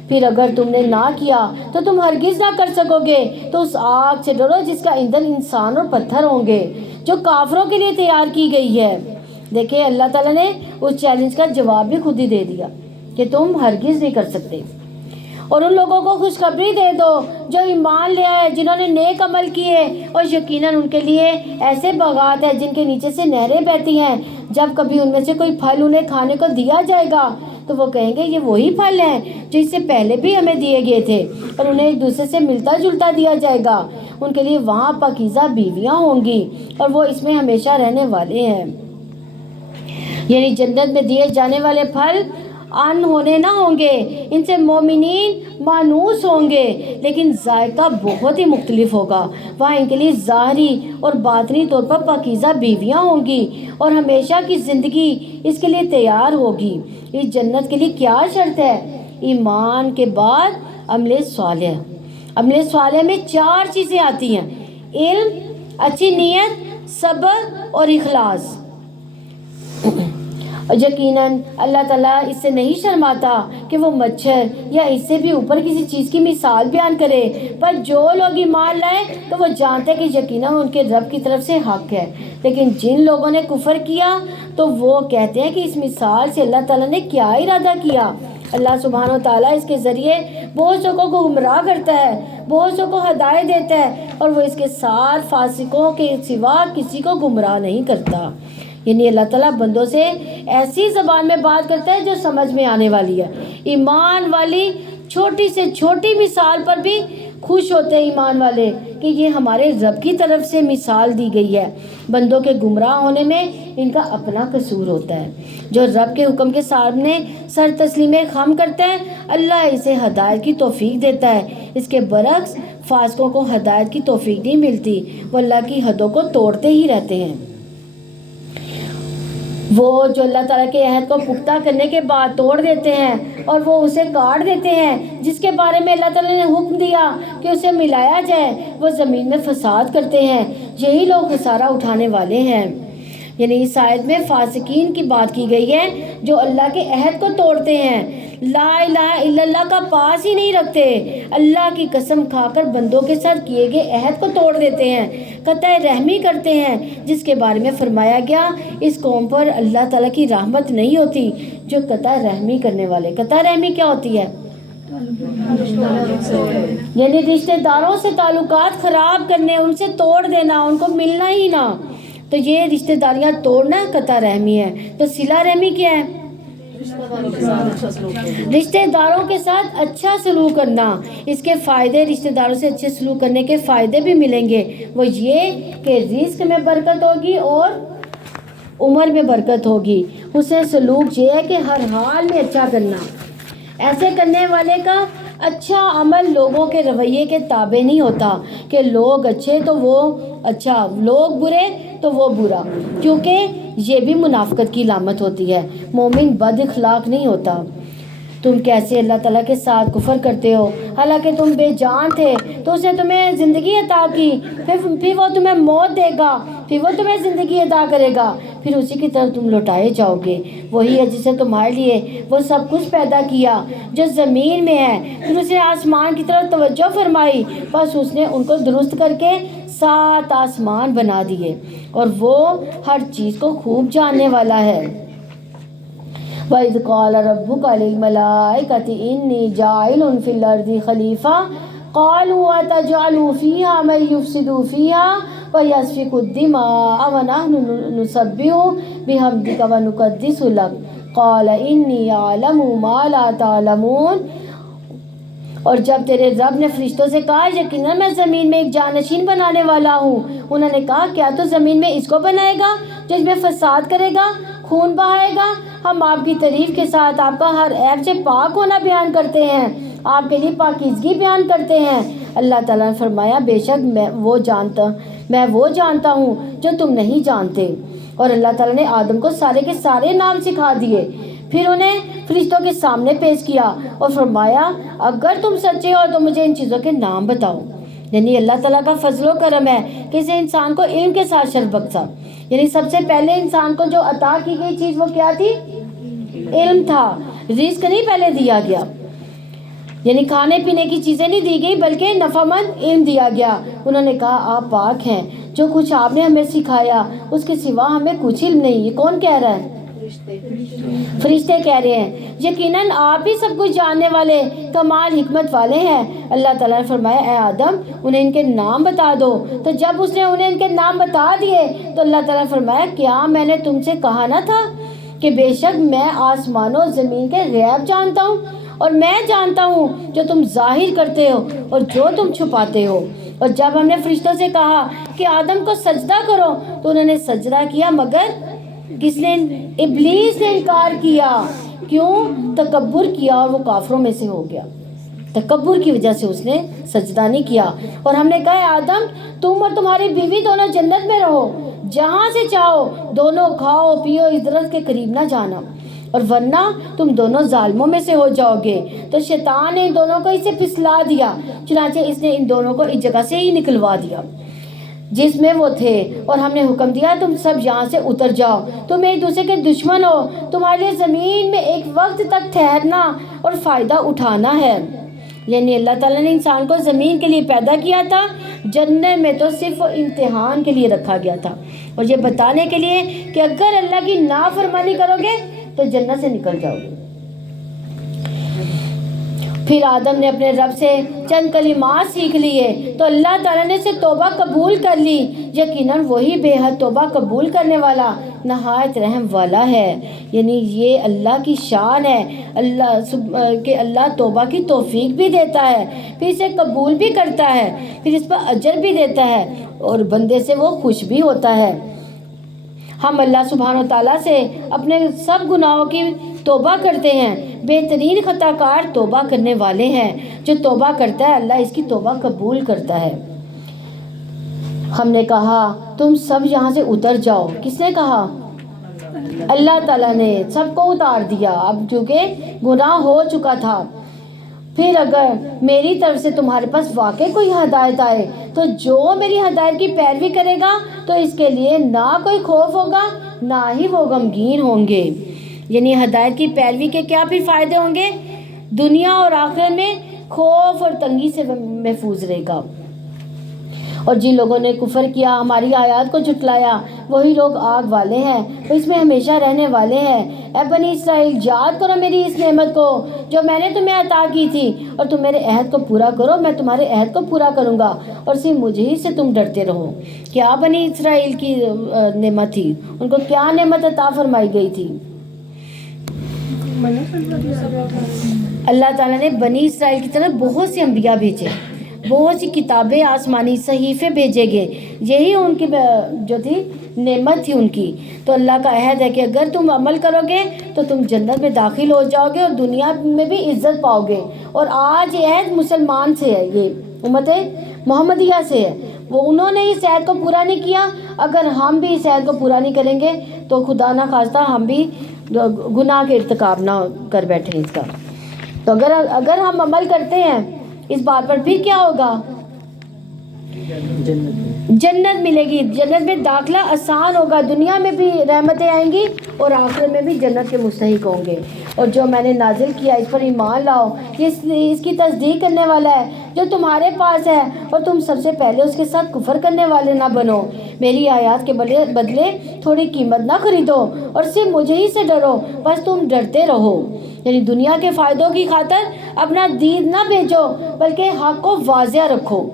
پھر اگر تم نے نہ کیا تو تم ہرگز نہ کر سکو گے، تو اس آگ سے ڈرو جس کا ایندھن انسان اور پتھر ہوں گے، جو کافروں کے لیے تیار کی گئی ہے۔ دیکھیں اللہ تعالیٰ نے اس چیلنج کا جواب بھی خود ہی دے دیا کہ تم ہرگز نہیں کر سکتے۔ اور ان لوگوں کو خوشخبری دے دو جو ایمان لے آئے، جنہوں نے نیک عمل کیے، اور یقیناً ان کے لیے ایسے باغات ہیں جن کے نیچے سے نہریں بہتی ہیں۔ جب کبھی ان میں سے کوئی پھل انہیں کھانے کو دیا جائے گا تو وہ کہیں گے یہ وہی پھل ہیں جو اس سے پہلے بھی ہمیں دیے گئے تھے، اور انہیں ایک دوسرے سے ملتا جلتا دیا جائے گا۔ ان کے لیے وہاں پاکیزہ بیویاں ہوں گی اور وہ اس میں ہمیشہ رہنے والے ہیں۔ یعنی جنت میں دیے جانے والے پھل ان ہونے نہ ہوں گے، ان سے مومنین مانوس ہوں گے، لیکن ذائقہ بہت ہی مختلف ہوگا۔ وہاں ان کے لیے ظاہری اور باطنی طور پر پاکیزہ بیویاں ہوں گی اور ہمیشہ کی زندگی اس کے لیے تیار ہوگی۔ اس جنت کے لیے کیا شرط ہے؟ ایمان کے بعد عمل صالح۔ عمل صالح میں 4 چیزیں آتی ہیں: علم، اچھی نیت، صبر اور اخلاص۔ یقیناً اللہ تعالیٰ اس سے نہیں شرماتا کہ وہ مچھر یا اس سے بھی اوپر کسی چیز کی مثال بیان کرے، پر جو لوگ ایمان لائے تو وہ جانتے کہ یقیناً ان کے رب کی طرف سے حق ہے۔ لیکن جن لوگوں نے کفر کیا تو وہ کہتے ہیں کہ اس مثال سے اللہ تعالیٰ نے کیا ارادہ کیا۔ اللہ سبحانہ و تعالیٰ اس کے ذریعے بہت سو کو گمراہ کرتا ہے، بہت سو کو ہدایت دیتا ہے، اور وہ اس کے ساتھ فاسقوں کے سوا کسی کو گمراہ نہیں کرتا۔ یعنی اللہ تعالیٰ بندوں سے ایسی زبان میں بات کرتا ہے جو سمجھ میں آنے والی ہے۔ ایمان والی چھوٹی سے چھوٹی مثال پر بھی خوش ہوتے ہیں ایمان والے کہ یہ ہمارے رب کی طرف سے مثال دی گئی ہے۔ بندوں کے گمراہ ہونے میں ان کا اپنا قصور ہوتا ہے۔ جو رب کے حکم کے سامنے سر تسلیم خم کرتا ہے اللہ اسے ہدایت کی توفیق دیتا ہے۔ اس کے برعکس فاسقوں کو ہدایت کی توفیق نہیں ملتی، وہ اللہ کی حدوں کو توڑتے ہی رہتے ہیں۔ وہ جو اللہ تعالیٰ کے عہد کو پختہ کرنے کے بعد توڑ دیتے ہیں اور وہ اسے کاٹ دیتے ہیں جس کے بارے میں اللہ تعالیٰ نے حکم دیا کہ اسے ملایا جائے، وہ زمین میں فساد کرتے ہیں، یہی لوگ خسارہ اٹھانے والے ہیں۔ یعنی اس آیت میں فاسقین کی بات کی گئی ہے جو اللہ کے عہد کو توڑتے ہیں، لا الہ الا اللہ کا پاس ہی نہیں رکھتے، اللہ کی قسم کھا کر بندوں کے ساتھ کیے گئے عہد کو توڑ دیتے ہیں، قطع رحمی کرتے ہیں، جس کے بارے میں فرمایا گیا اس قوم پر اللہ تعالیٰ کی رحمت نہیں ہوتی جو قطع رحمی کرنے والے۔ قطع رحمی کیا ہوتی ہے؟ یعنی رشتہ داروں سے تعلقات خراب کرنے، ان سے توڑ دینا، ان کو ملنا ہی نہ، تو یہ رشتہ داریاں توڑنا قطع رحمی ہے۔ تو صلہ رحمی کیا ہے؟ رشتہ داروں کے ساتھ اچھا سلوک کرنا، اس کے فائدے، رشتہ داروں سے اچھے سلوک کرنے کے فائدے بھی ملیں گے، وہ یہ کہ رزق میں برکت ہوگی اور عمر میں برکت ہوگی۔ حسن سلوک یہ ہے کہ ہر حال میں اچھا کرنا، ایسے کرنے والے کا اچھا عمل لوگوں کے رویے کے تابع نہیں ہوتا کہ لوگ اچھے تو وہ اچھا، لوگ برے تو وہ برا، کیونکہ یہ بھی منافقت کی علامت ہوتی ہے۔ مومن بد اخلاق نہیں ہوتا۔ تم کیسے اللہ تعالیٰ کے ساتھ کفر کرتے ہو، حالانکہ تم بے جان تھے تو اس نے تمہیں زندگی عطا کی، پھر وہ تمہیں موت دے گا، پھر وہ تمہیں زندگی عطا کرے گا، پھر اسی کی طرف تم لوٹائے جاؤ گے۔ وہی ہے جس نے تمہارے لیے وہ سب کچھ پیدا کیا جو زمین میں ہے، پھر اس نے آسمان کی طرف توجہ فرمائی، بس اس نے ان کو درست کر کے 7 آسمان بنا دیے، اور وہ ہر چیز کو خوب جاننے والا ہے۔ وَإِذْ قَالَ رَبُّكَ لِلْمَلَائِكَةِ إِنِّي جَاعِلٌ فِي الْأَرْضِ خَلِيفَةً قَالُوا أَتَجْعَلُ فِيهَا مَن يُفْسِدُ فِيهَا وَيَسْفِكُ الدِّمَاءَ وَنَحْنُ نُسَبِّحُ بِحَمْدِكَ وَنُقَدِّسُ لَكَ قَالَ إِنِّي أَعْلَمُ مَا لَا تَعْلَمُونَ۔ اور جب تیرے رب نے فرشتوں سے کہا یقیناً میں زمین میں ایک جانشین بنانے والا ہوں، انہوں نے کہا کیا تو زمین میں اس کو بنائے گا جو اس میں فساد کرے گا، خون بہائے گا؟ ہم آپ کی تعریف کے ساتھ آپ کا ہر عیب سے پاک ہونا بیان کرتے ہیں، آپ کے لیے پاکیزگی بیان کرتے ہیں۔ اللہ تعالیٰ نے فرمایا بے شک میں وہ جانتا ہوں جو تم نہیں جانتے۔ اور اللہ تعالیٰ نے آدم کو سارے کے سارے نام سکھا دیے، پھر انہیں فرشتوں کے سامنے پیش کیا اور فرمایا اگر تم سچے ہو تو مجھے ان چیزوں کے نام بتاؤ۔ یعنی اللہ تعالیٰ کا فضل و کرم ہے کہ اسے انسان کو علم کے ساتھ شرف بخشا۔ یعنی سب سے پہلے انسان کو جو عطا کی گئی چیز وہ کیا تھی؟ علم تھا۔ رزق نہیں پہلے دیا گیا، یعنی کھانے پینے کی چیزیں نہیں دی گئی بلکہ نفع مند علم دیا گیا۔ انہوں نے کہا آپ پاک ہیں، جو کچھ آپ نے ہمیں سکھایا اس کے سوا ہمیں کچھ علم نہیں۔ یہ کون کہہ رہا ہے؟ فرشتے کہہ رہے ہیں یقیناً آپ ہی سب کچھ جاننے والے کمال حکمت والے ہیں۔ اللہ تعالیٰ نے فرمایا اے آدم انہیں ان کے نام بتا دو۔ تو جب اس نے انہیں ان کے نام بتا دیے تو اللہ تعالیٰ نے فرمایا کیا میں نے تم سے کہا نہ تھا کہ بے شک میں آسمانوں اور زمین کے غیب جانتا ہوں، اور میں جانتا ہوں جو تم ظاہر کرتے ہو اور جو تم چھپاتے ہو۔ اور جب ہم نے فرشتوں سے کہا کہ آدم کو سجدہ کرو تو انہوں نے سجدہ کیا، مگر کس نے؟ ابلیس نے انکار کیا۔ کیوں؟ تکبر کیا اور وہ کافروں میں سے ہو گیا۔ تکبر کی وجہ سے اس نے سجدہ نہیں کیا۔ اور ہم نے کہا آدم تم اور تمہاری بیوی دونوں جنت میں رہو، جہاں سے چاہو دونوں کھاؤ پیو، اس درخت کے قریب نہ جانا، اور ورنہ تم دونوں ظالموں میں سے ہو جاؤ گے۔ تو شیطان نے ان دونوں کو اسے پھسلا دیا، چنانچہ اس نے ان دونوں کو اس جگہ سے ہی نکلوا دیا جس میں وہ تھے، اور ہم نے حکم دیا تم سب یہاں سے اتر جاؤ، تم ایک دوسرے کے دشمن ہو، تمہارے لیے زمین میں ایک وقت تک ٹھہرنا اور فائدہ اٹھانا ہے۔ یعنی اللہ تعالیٰ نے انسان کو زمین کے لیے پیدا کیا تھا، جنت میں تو صرف امتحان کے لیے رکھا گیا تھا، اور یہ بتانے کے لیے کہ اگر اللہ کی نافرمانی کرو گے تو جنت سے نکل جاؤ گے۔ پھر آدم نے اپنے رب سے چند کلمات سیکھ لیے تو اللہ تعالیٰ نے اسے توبہ قبول کر لی۔ یقیناً وہی بے حد توبہ قبول کرنے والا نہایت رحم والا ہے۔ یعنی یہ اللہ کی شان ہے کہ اللہ توبہ کی توفیق بھی دیتا ہے، پھر اسے قبول بھی کرتا ہے، پھر اس پر اجر بھی دیتا ہے، اور بندے سے وہ خوش بھی ہوتا ہے۔ ہم اللہ سبحانہ و تعالیٰ سے اپنے سب گناہوں کی توبہ کرتے ہیں۔ بہترین خطا کار توبہ کرنے والے ہیں۔ جو توبہ کرتا ہے اللہ اس کی توبہ قبول کرتا ہے۔ ہم نے کہا تم سب یہاں سے اتر جاؤ۔ کس نے کہا؟ اللہ تعالیٰ نے سب کو اتار دیا، اب چونکہ گناہ ہو چکا تھا۔ پھر اگر میری طرف سے تمہارے پاس واقعی کوئی ہدایت آئے تو جو میری ہدایت کی پیروی کرے گا تو اس کے لیے نہ کوئی خوف ہوگا نہ ہی وہ غمگین ہوں گے۔ یعنی ہدایت کی پیروی کے کیا پھر فائدے ہوں گے؟ دنیا اور آخرت میں خوف اور تنگی سے محفوظ رہے گا۔ اور جن لوگوں نے کفر کیا، ہماری آیات کو جھٹلایا، وہی لوگ آگ والے ہیں، وہ اس میں ہمیشہ رہنے والے ہیں۔ اے بنی اسرائیل یاد کرو میری اس نعمت کو جو میں نے تمہیں عطا کی تھی، اور تم میرے عہد کو پورا کرو، میں تمہارے عہد کو پورا کروں گا، اور صرف مجھے ہی سے تم ڈرتے رہو۔ کیا بنی اسرائیل کی نعمت تھی؟ ان کو کیا نعمت عطا فرمائی گئی تھی؟ اللہ تعالیٰ نے بنی اسرائیل کی طرف بہت سی انبیاء بھیجے، بہت سی کتابیں آسمانی صحیفے بھیجے گئے، یہی ان کی جو تھی نعمت تھی ان کی۔ تو اللہ کا عہد ہے کہ اگر تم عمل کرو گے تو تم جنت میں داخل ہو جاؤ گے اور دنیا میں بھی عزت پاؤ گے۔ اور آج یہ عہد مسلمان سے ہے، یہ امت محمدیہ سے ہے، وہ انہوں نے اس عہد کو پورا نہیں کیا۔ اگر ہم بھی اس عہد کو پورا نہیں کریں گے تو خدا نہ خواستہ ہم بھی گناہ کے ارتکاب نہ کر بیٹھیں اس کا۔ تو اگر ہم عمل کرتے ہیں اس بات پر، پھر کیا ہوگا؟ جنت ملے گی، جنت میں داخلہ آسان ہوگا، دنیا میں بھی رحمتیں آئیں گی اور آخرت میں بھی جنت کے مستحق ہوں گے۔ اور جو میں نے نازل کیا اس پر ایمان لاؤ، اس کی تصدیق کرنے والا ہے جو تمہارے پاس ہے، اور تم سب سے پہلے اس کے ساتھ کفر کرنے والے نہ بنو۔ میری آیات کے بدلے تھوڑی قیمت نہ خریدو اور صرف مجھے ہی سے ڈرو، بس تم ڈرتے رہو۔ یعنی دنیا کے فائدوں کی خاطر اپنا دین نہ بھیجو، بلکہ حق کو واضح رکھو،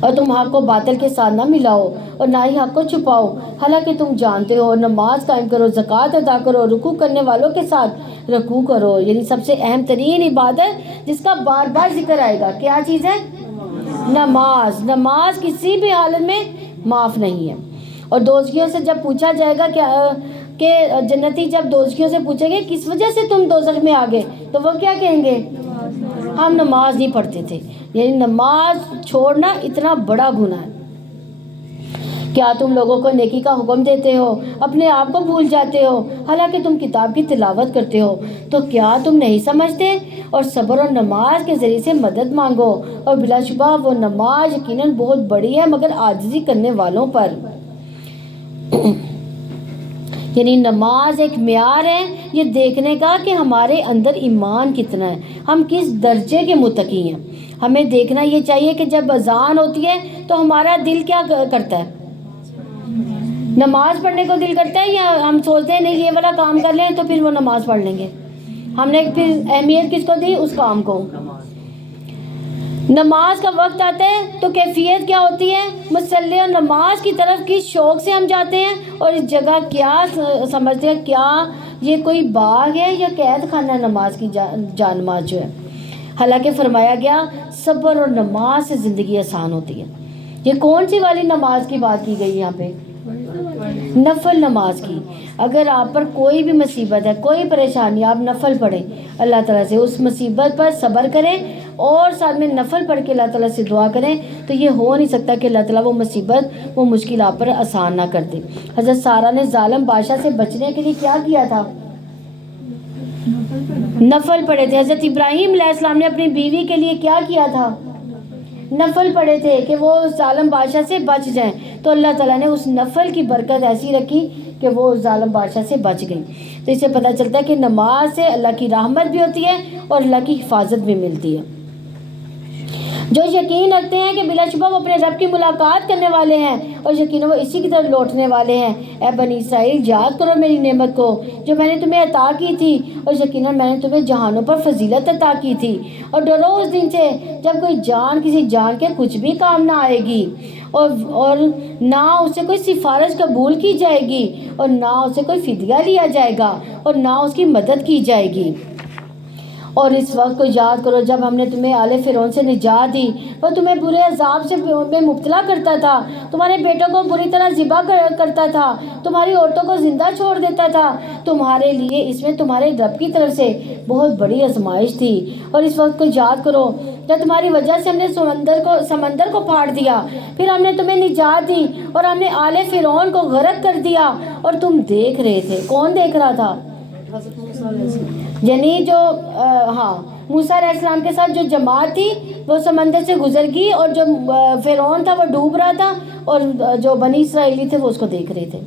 اور تم حق کو باطل کے ساتھ نہ ملاؤ اور نہ ہی حق کو چھپاؤ، حالانکہ تم جانتے ہو۔ نماز قائم کرو، زکوٰۃ ادا کرو، رکوع کرنے والوں کے ساتھ رکوع کرو۔ یعنی سب سے اہم ترین عبادت جس کا بار بار ذکر آئے گا، کیا چیز ہے؟ نماز۔ نماز کسی بھی حالت میں معاف نہیں ہے۔ اور دوزخیوں سے جب پوچھا جائے گا کہ جنتی جب دوزخیوں سے پوچھیں گے کس وجہ سے تم دوزخ میں آ گئے، تو وہ کیا کہیں گے؟ ہم نماز نہیں پڑھتے تھے۔ یعنی نماز چھوڑنا اتنا بڑا گناہ ہے۔ کیا تم لوگوں کو نیکی کا حکم دیتے ہو، اپنے آپ کو بھول جاتے ہو، حالانکہ تم کتاب کی تلاوت کرتے ہو؟ تو کیا تم نہیں سمجھتے؟ اور صبر اور نماز کے ذریعے سے مدد مانگو، اور بلا شبہ وہ نماز یقیناً بہت بڑی ہے مگر عاجزی کرنے والوں پر۔ یعنی نماز ایک معیار ہے یہ دیکھنے کا کہ ہمارے اندر ایمان کتنا ہے، ہم کس درجے کے متقی ہیں۔ ہمیں دیکھنا یہ چاہیے کہ جب اذان ہوتی ہے تو ہمارا دل کیا کرتا ہے؟ نماز پڑھنے کو دل کرتا ہے، یا ہم سوچتے ہیں نہیں یہ والا کام کر لیں تو پھر وہ نماز پڑھ لیں گے؟ ہم نے پھر اہمیت کس کو دی؟ اس کام کو۔ نماز کا وقت آتا ہے تو کیفیت کیا ہوتی ہے؟ مصلی اور نماز کی طرف کس شوق سے ہم جاتے ہیں، اور اس جگہ کیا سمجھتے ہیں؟ کیا یہ کوئی باغ ہے یا قید خانہ نماز کی جان نماز جو ہے؟ حالانکہ فرمایا گیا صبر اور نماز سے زندگی آسان ہوتی ہے۔ یہ کون سی والی نماز کی بات کی گئی یہاں پہ؟ نفل نماز کی۔ اگر آپ پر کوئی بھی مصیبت ہے، کوئی پریشانی، آپ نفل پڑھیں اللہ تعالیٰ سے، اس مصیبت پر صبر کریں اور ساتھ میں نفل پڑھ کے اللہ تعالیٰ سے دعا کریں، تو یہ ہو نہیں سکتا کہ اللہ تعالیٰ وہ مصیبت، وہ مشکل آپ پر آسان نہ کر دے۔ حضرت سارہ نے ظالم بادشاہ سے بچنے کے لیے کیا کیا تھا؟ نفل پڑھے تھے۔ حضرت ابراہیم علیہ السلام نے اپنی بیوی کے لیے کیا کیا تھا؟ نفل پڑھے تھے کہ وہ ظالم بادشاہ سے بچ جائیں، تو اللہ تعالیٰ نے اس نفل کی برکت ایسی رکھی کہ وہ ظالم بادشاہ سے بچ گئی۔ تو اس سے پتہ چلتا ہے کہ نماز سے اللہ کی رحمت بھی ہوتی ہے اور اللہ کی حفاظت بھی ملتی ہے۔ جو یقین رکھتے ہیں کہ بلا شبہ وہ اپنے رب کی ملاقات کرنے والے ہیں اور یقیناً وہ اسی کی طرف لوٹنے والے ہیں، اے بنی اسرائیل یاد کرو میری نعمت کو جو میں نے تمہیں عطا کی تھی، اور یقیناً میں نے تمہیں جہانوں پر فضیلت عطا کی تھی، اور ڈرو اس دن سے جب کوئی جان کسی جان کے کچھ بھی کام نہ آئے گی، اور نہ اس سے کوئی سفارش قبول کی جائے گی، اور نہ اس سے کوئی فدیہ لیا جائے گا، اور نہ اس کی مدد کی جائے گی۔ اور اس وقت کو یاد کرو جب ہم نے تمہیں آل فرعون سے نجات دی، وہ تمہیں برے عذاب سے مبتلا کرتا تھا، تمہارے بیٹوں کو بری طرح ذبح کرتا تھا، تمہاری عورتوں کو زندہ چھوڑ دیتا تھا۔ تمہارے لیے اس میں تمہارے رب کی طرف سے بہت بڑی آزمائش تھی۔ اور اس وقت کو یاد کرو جب تمہاری وجہ سے ہم نے سمندر کو پھاڑ دیا، پھر ہم نے تمہیں نجات دی اور ہم نے آل فرعون کو غرق کر دیا، اور تم دیکھ رہے تھے۔ کون دیکھ رہا تھا؟ یعنی جو موسیٰ علیہ السلام کے ساتھ جو جماعت تھی وہ سمندر سے گزر گئی، اور جو فرعون تھا وہ ڈوب رہا تھا، اور جو بنی اسرائیلی تھے وہ اس کو دیکھ رہے تھے۔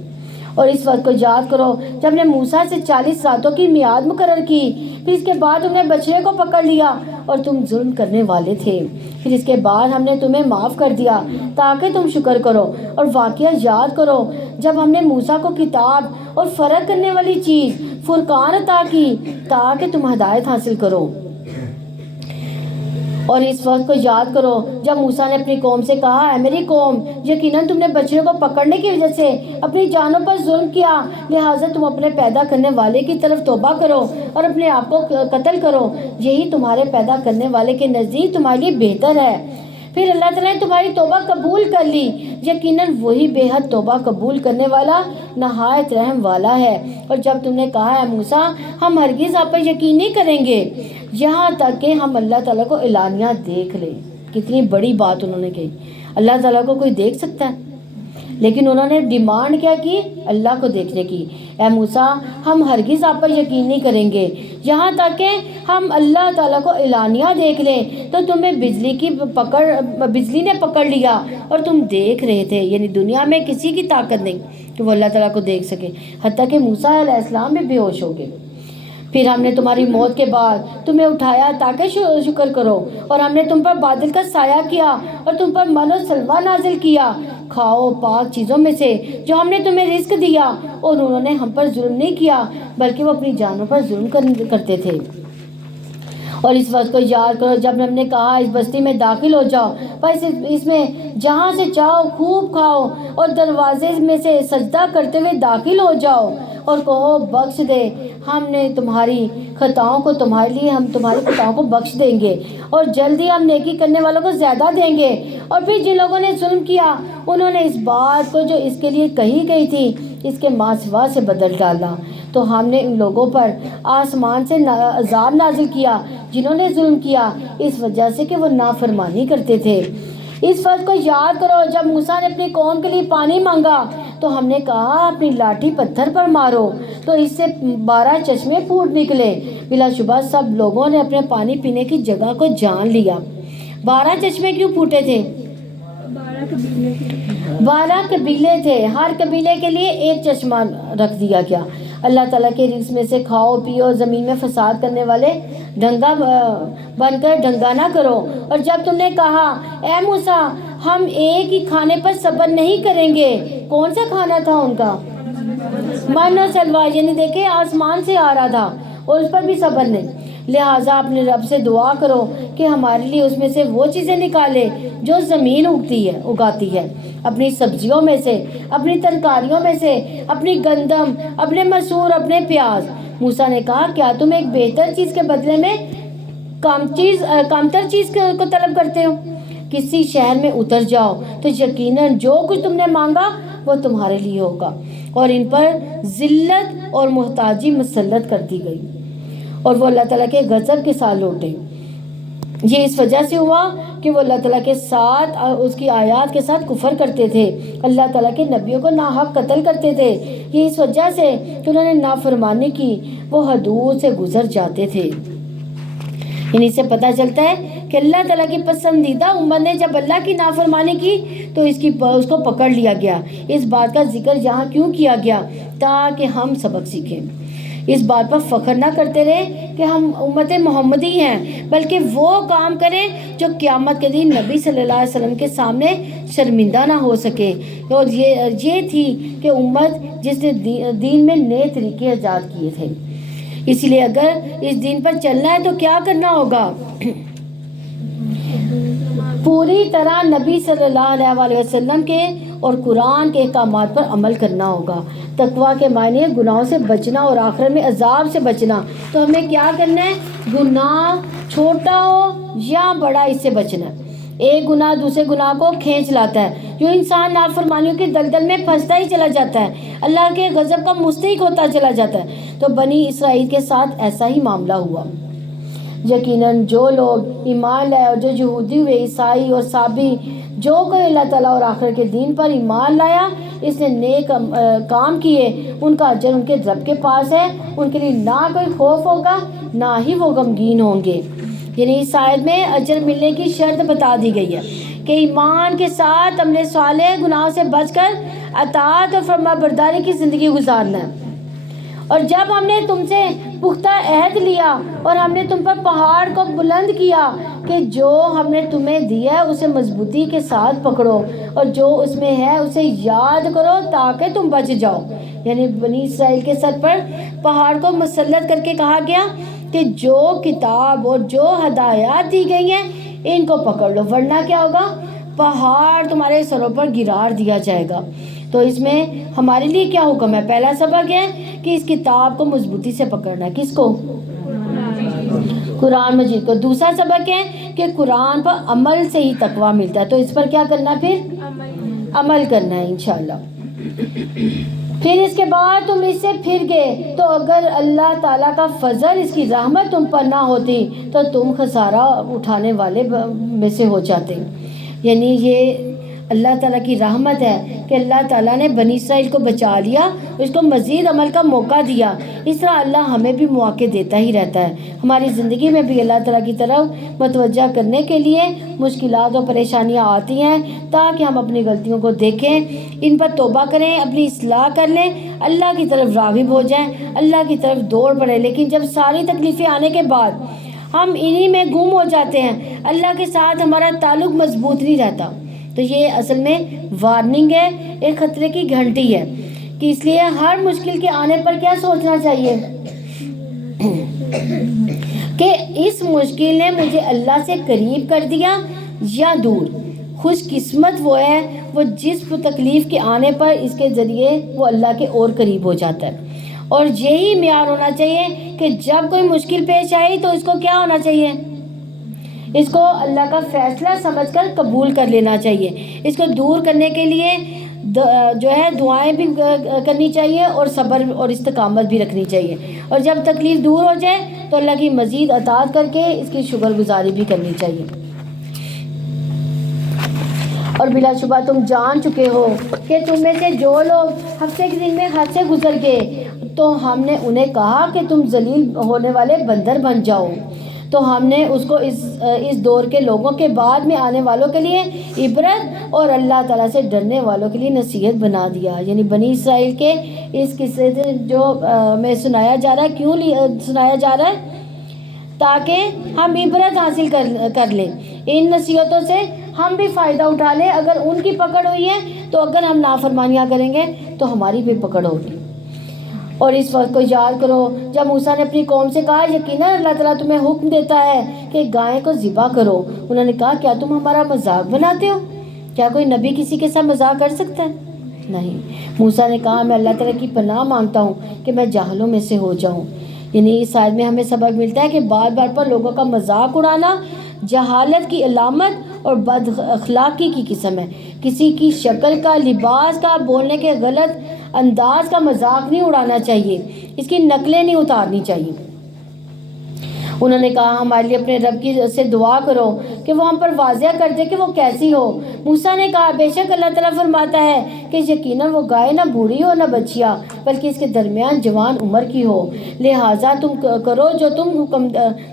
اور اس وقت کو یاد کرو جب نے موسیٰ سے 40 راتوں کی میعاد مقرر کی، پھر اس کے بعد ہم نے بچڑے کو پکڑ لیا اور تم ظلم کرنے والے تھے، پھر اس کے بعد ہم نے تمہیں معاف کر دیا تاکہ تم شکر کرو۔ اور واقعہ یاد کرو جب ہم نے موسیٰ کو کتاب اور فرق کرنے والی چیز فرقان عطا کی تاکہ تم ہدایت حاصل کرو۔ اور اس وقت کو یاد کرو جب موسیٰ نے اپنی قوم سے کہا اے میری قوم یقیناً تم نے بچڑوں کو پکڑنے کی وجہ سے اپنی جانوں پر ظلم کیا، لہٰذا تم اپنے پیدا کرنے والے کی طرف توبہ کرو اور اپنے آپ کو قتل کرو، یہی تمہارے پیدا کرنے والے کے نزدیک تمہارے لیے بہتر ہے۔ پھر اللہ تعالیٰ نے تمہاری توبہ قبول کر لی، یقیناً وہی بے حد توبہ قبول کرنے والا نہایت رحم والا ہے۔ اور جب تم نے کہا اے موسیٰ ہم ہرگز آپ پر یقین نہیں کریں گے یہاں تک کہ ہم اللہ تعالیٰ کو اعلانیہ دیکھ لیں، کتنی بڑی بات انہوں نے کہی، اللہ تعالیٰ کو کوئی دیکھ سکتا ہے؟ لیکن انہوں نے ڈیمانڈ کیا کی؟ اللہ کو دیکھنے کی۔ اے موسیٰ ہم ہرگز آپ پر یقین نہیں کریں گے یہاں تک کہ ہم اللہ تعالیٰ کو اعلانیہ دیکھ لیں۔ تو تمہیں بجلی نے پکڑ لیا اور تم دیکھ رہے تھے، یعنی دنیا میں کسی کی طاقت نہیں کہ وہ اللہ تعالیٰ کو دیکھ سکے، حتیٰ کہ موسیٰ علیہ السلام بھی بے ہوش ہو گئے۔ پھر ہم نے تمہاری موت کے بعد تمہیں اٹھایا تاکہ شکر کرو، اور ہم نے تم پر بادل کا سایہ کیا اور تم پر من و سلوہ نازل کیا، کھاؤ پاک چیزوں میں سے جو ہم نے تمہیں رزق دیا، اور انہوں نے ہم پر ظلم نہیں کیا بلکہ وہ اپنی جانوں پر ظلم کرتے تھے۔ اور اس وقت کو یاد کرو جب ہم نے کہا اس بستی میں داخل ہو جاؤ، بس اس میں جہاں سے چاہو خوب کھاؤ اور دروازے میں سے سجدہ کرتے ہوئے داخل ہو جاؤ اور کہو بخش دے ہم نے تمہاری خطاؤں کو، تمہارے لیے ہم تمہاری خطاؤں کو بخش دیں گے اور جلدی ہم نیکی کرنے والوں کو زیادہ دیں گے۔ اور پھر جن لوگوں نے ظلم کیا انہوں نے اس بات کو جو اس کے لیے کہی گئی تھی اس کے ماں سوا سے بدل ڈالا، تو ہم نے ان لوگوں پر آسمان سے عذاب نازل کیا جنہوں نے ظلم کیا اس وجہ سے کہ وہ نافرمانی کرتے تھے۔ اس وقت کو یاد کرو جب موسیٰ نے اپنی قوم کے لیے پانی مانگا تو ہم نے کہا اپنی لاٹھی پتھر پر مارو، تو اس سے 12 چشمے پھوٹ نکلے۔ بلا شبہ سب لوگوں نے اپنے پانی پینے کی جگہ کو جان لیا۔ 12 چشمے کیوں پھوٹے تھے؟ 12 قبیلے تھے، ہر قبیلے کے لیے ایک چشمہ رکھ دیا گیا۔ اللہ تعالیٰ کے رزق میں سے کھاؤ پیو، زمین میں فساد کرنے والے ڈھنگا بن کر ڈھنگا نہ کرو۔ اور جب تم نے کہا اے موسیٰ ہم ایک ہی کھانے پر صبر نہیں کریں گے، کون سا کھانا تھا ان کا؟ من و سلوہ، یعنی دیکھیں آسمان سے آ رہا تھا اور اس پر بھی صبر نہیں، لہٰذا اپنے رب سے دعا کرو کہ ہمارے لیے اس میں سے وہ چیزیں نکالے جو زمین اگاتی ہے، اپنی سبزیوں میں سے، اپنی ترکاریوں میں سے، اپنی گندم، اپنے مسور، اپنے پیاز۔ موسیٰ نے کہا کیا تم ایک بہتر چیز کے بدلے میں کمتر چیز کو طلب کرتے ہو؟ کسی شہر میں اتر جاؤ تو یقیناً جو کچھ تم نے مانگا وہ تمہارے لیے ہوگا۔ اور ان پر ذلت اور محتاجی مسلط کر دی گئی اور وہ اللہ تعالیٰ کے غضب کے ساتھ لوٹے۔ یہ اس وجہ سے ہوا کہ وہ اللہ تعالیٰ کے ساتھ اور اس کی آیات کے ساتھ کفر کرتے تھے، اللہ تعالیٰ کے نبیوں کو ناحق قتل کرتے تھے۔ یہ اس وجہ سے کہ انہوں نے نافرمانی کی، وہ حدود سے گزر جاتے تھے۔ یعنی اس سے پتہ چلتا ہے کہ اللہ تعالیٰ کی پسندیدہ امت نے جب اللہ کی نافرمانی کی تو اس کو پکڑ لیا گیا۔ اس بات کا ذکر یہاں کیوں کیا گیا؟ تاکہ ہم سبق سیکھیں، اس بات پر فخر نہ کرتے رہے کہ ہم امت محمدی ہیں، بلکہ وہ کام کریں جو قیامت کے دن نبی صلی اللہ علیہ وسلم کے سامنے شرمندہ نہ ہو سکے۔ اور یہ تھی کہ امت جس نے دین میں نئے طریقے ایجاد کیے تھے۔ اس لیے اگر اس دین پر چلنا ہے تو کیا کرنا ہوگا؟ پوری طرح نبی صلی اللہ علیہ وسلم کے اور قرآن کے احکامات پر عمل کرنا ہوگا۔ تقویٰ کے معنی ہے گناہوں سے بچنا اور آخرت میں عذاب سے بچنا۔ تو ہمیں کیا کرنا ہے؟ گناہ چھوٹا ہو یا بڑا اس سے بچنا ہے۔ ایک گناہ دوسرے گناہ کو کھینچ لاتا ہے، جو انسان نافرمانیوں کے دلدل میں پھنستا ہی چلا جاتا ہے، اللہ کے غضب کا مستحق ہوتا چلا جاتا ہے۔ تو بنی اسرائیل کے ساتھ ایسا ہی معاملہ ہوا۔ یقیناً جو لوگ ایمان لائے اور جو یہودی ہوئے، عیسائی اور صابی، جو کوئی اللہ تعالیٰ اور آخرت کے دین پر ایمان لایا، اس نے نیک کام کیے، ان کا اجر ان کے رب کے پاس ہے، ان کے لیے نہ کوئی خوف ہوگا نہ ہی وہ غمگین ہوں گے۔ یعنی اس آیت میں اجر ملنے کی شرط بتا دی گئی ہے کہ ایمان کے ساتھ عمل صالح، گناہوں سے بچ کر اطاعت اور فرما برداری کی زندگی گزارنا ہے۔ اور جب ہم نے تم سے پختہ عہد لیا اور ہم نے تم پر پہاڑ کو بلند کیا کہ جو ہم نے تمہیں دیا ہے اسے مضبوطی کے ساتھ پکڑو اور جو اس میں ہے اسے یاد کرو تاکہ تم بچ جاؤ۔ یعنی بنی اسرائیل کے سر پر پہاڑ کو مسلط کر کے کہا گیا کہ جو کتاب اور جو ہدایات دی گئی ہیں ان کو پکڑ لو، ورنہ کیا ہوگا، پہاڑ تمہارے سروں پر گرار دیا جائے گا۔ تو اس میں ہمارے لیے کیا حکم ہے؟ پہلا سبق ہے کہ اس کتاب کو مضبوطی سے پکڑنا، کس کو؟ قرآن مجید کو۔ دوسرا سبق ہے کہ قرآن پر عمل سے ہی تقویٰ ملتا ہے، تو اس پر کیا کرنا، پھر عمل کرنا ہے انشاءاللہ۔ پھر اس کے بعد تم اس سے پھر گئے تو اگر اللہ تعالیٰ کا فضل، اس کی رحمت تم پر نہ ہوتی تو تم خسارہ اٹھانے والے میں سے ہو جاتے۔ یعنی یہ اللہ تعالیٰ کی رحمت ہے کہ اللہ تعالیٰ نے بنی اسرائیل کو بچا لیا، اس کو مزید عمل کا موقع دیا۔ اس طرح اللہ ہمیں بھی مواقع دیتا ہی رہتا ہے، ہماری زندگی میں بھی اللہ تعالیٰ کی طرف متوجہ کرنے کے لیے مشکلات اور پریشانیاں آتی ہیں تاکہ ہم اپنی غلطیوں کو دیکھیں، ان پر توبہ کریں، اپنی اصلاح کر لیں، اللہ کی طرف راغب ہو جائیں، اللہ کی طرف دوڑ پڑیں۔ لیکن جب ساری تکلیفیں آنے کے بعد ہم انہی میں گم ہو جاتے ہیں، اللہ کے ساتھ ہمارا تعلق مضبوط نہیں رہتا، تو یہ اصل میں وارننگ ہے، ایک خطرے کی گھنٹی ہے کہ اس لیے ہر مشکل کے آنے پر کیا سوچنا چاہیے کہ اس مشکل نے مجھے اللہ سے قریب کر دیا یا دور۔ خوش قسمت وہ ہے وہ جس تکلیف کے آنے پر اس کے ذریعے وہ اللہ کے اور قریب ہو جاتا ہے۔ اور یہی معیار ہونا چاہیے کہ جب کوئی مشکل پیش آئی تو اس کو کیا ہونا چاہیے، اس کو اللہ کا فیصلہ سمجھ کر قبول کر لینا چاہیے۔ اس کو دور کرنے کے لیے جو ہے دعائیں بھی کرنی چاہیے اور صبر اور استقامت بھی رکھنی چاہیے، اور جب تکلیف دور ہو جائے تو اللہ کی مزید اطاعت کر کے اس کی شکر گزاری بھی کرنی چاہیے۔ اور بلا شبہ تم جان چکے ہو کہ تم میں سے جو لوگ ہفتے کے دن میں حد سے گزر گئے تو ہم نے انہیں کہا کہ تم ذلیل ہونے والے بندر بن جاؤ، تو ہم نے اس کو اس دور کے لوگوں کے بعد میں آنے والوں کے لیے عبرت اور اللہ تعالیٰ سے ڈرنے والوں کے لیے نصیحت بنا دیا۔ یعنی بنی اسرائیل کے اس قصے سے جو میں سنایا جا رہا ہے، کیوں سنایا جا رہا ہے؟ تاکہ ہم عبرت حاصل کر لیں، ان نصیحتوں سے ہم بھی فائدہ اٹھا لیں۔ اگر ان کی پکڑ ہوئی ہے تو اگر ہم نافرمانیاں کریں گے تو ہماری بھی پکڑ ہوگی۔ اور اس وقت کو یاد کرو جب موسیٰ نے اپنی قوم سے کہا یقیناً اللہ تعالیٰ تمہیں حکم دیتا ہے کہ گائے کو ذبح کرو۔ انہوں نے کہا کیا تم ہمارا مذاق بناتے ہو؟ کیا کوئی نبی کسی کے ساتھ مذاق کر سکتا ہے؟ نہیں۔ موسیٰ نے کہا میں اللہ تعالیٰ کی پناہ مانگتا ہوں کہ میں جاہلوں میں سے ہو جاؤں۔ یعنی اس آیت میں ہمیں سبق ملتا ہے کہ بار بار پر لوگوں کا مذاق اڑانا جہالت کی علامت اور بد اخلاقی کی قسم ہے۔ کسی کی شکل کا، لباس کا، بولنے کے غلط انداز کا مذاق نہیں اڑانا چاہیے، اس کی نقلیں نہیں اتارنی چاہیے۔ انہوں نے کہا ہمارے لیے اپنے رب کی سے دعا کرو کہ وہ ہم پر واضح کر دے کہ وہ کیسی ہو۔ موسیٰ نے کہا بے شک اللہ تعالیٰ فرماتا ہے کہ یقیناً وہ گائے نہ بوڑھی ہو نہ بچیا بلکہ اس کے درمیان جوان عمر کی ہو، لہٰذا تم کرو جو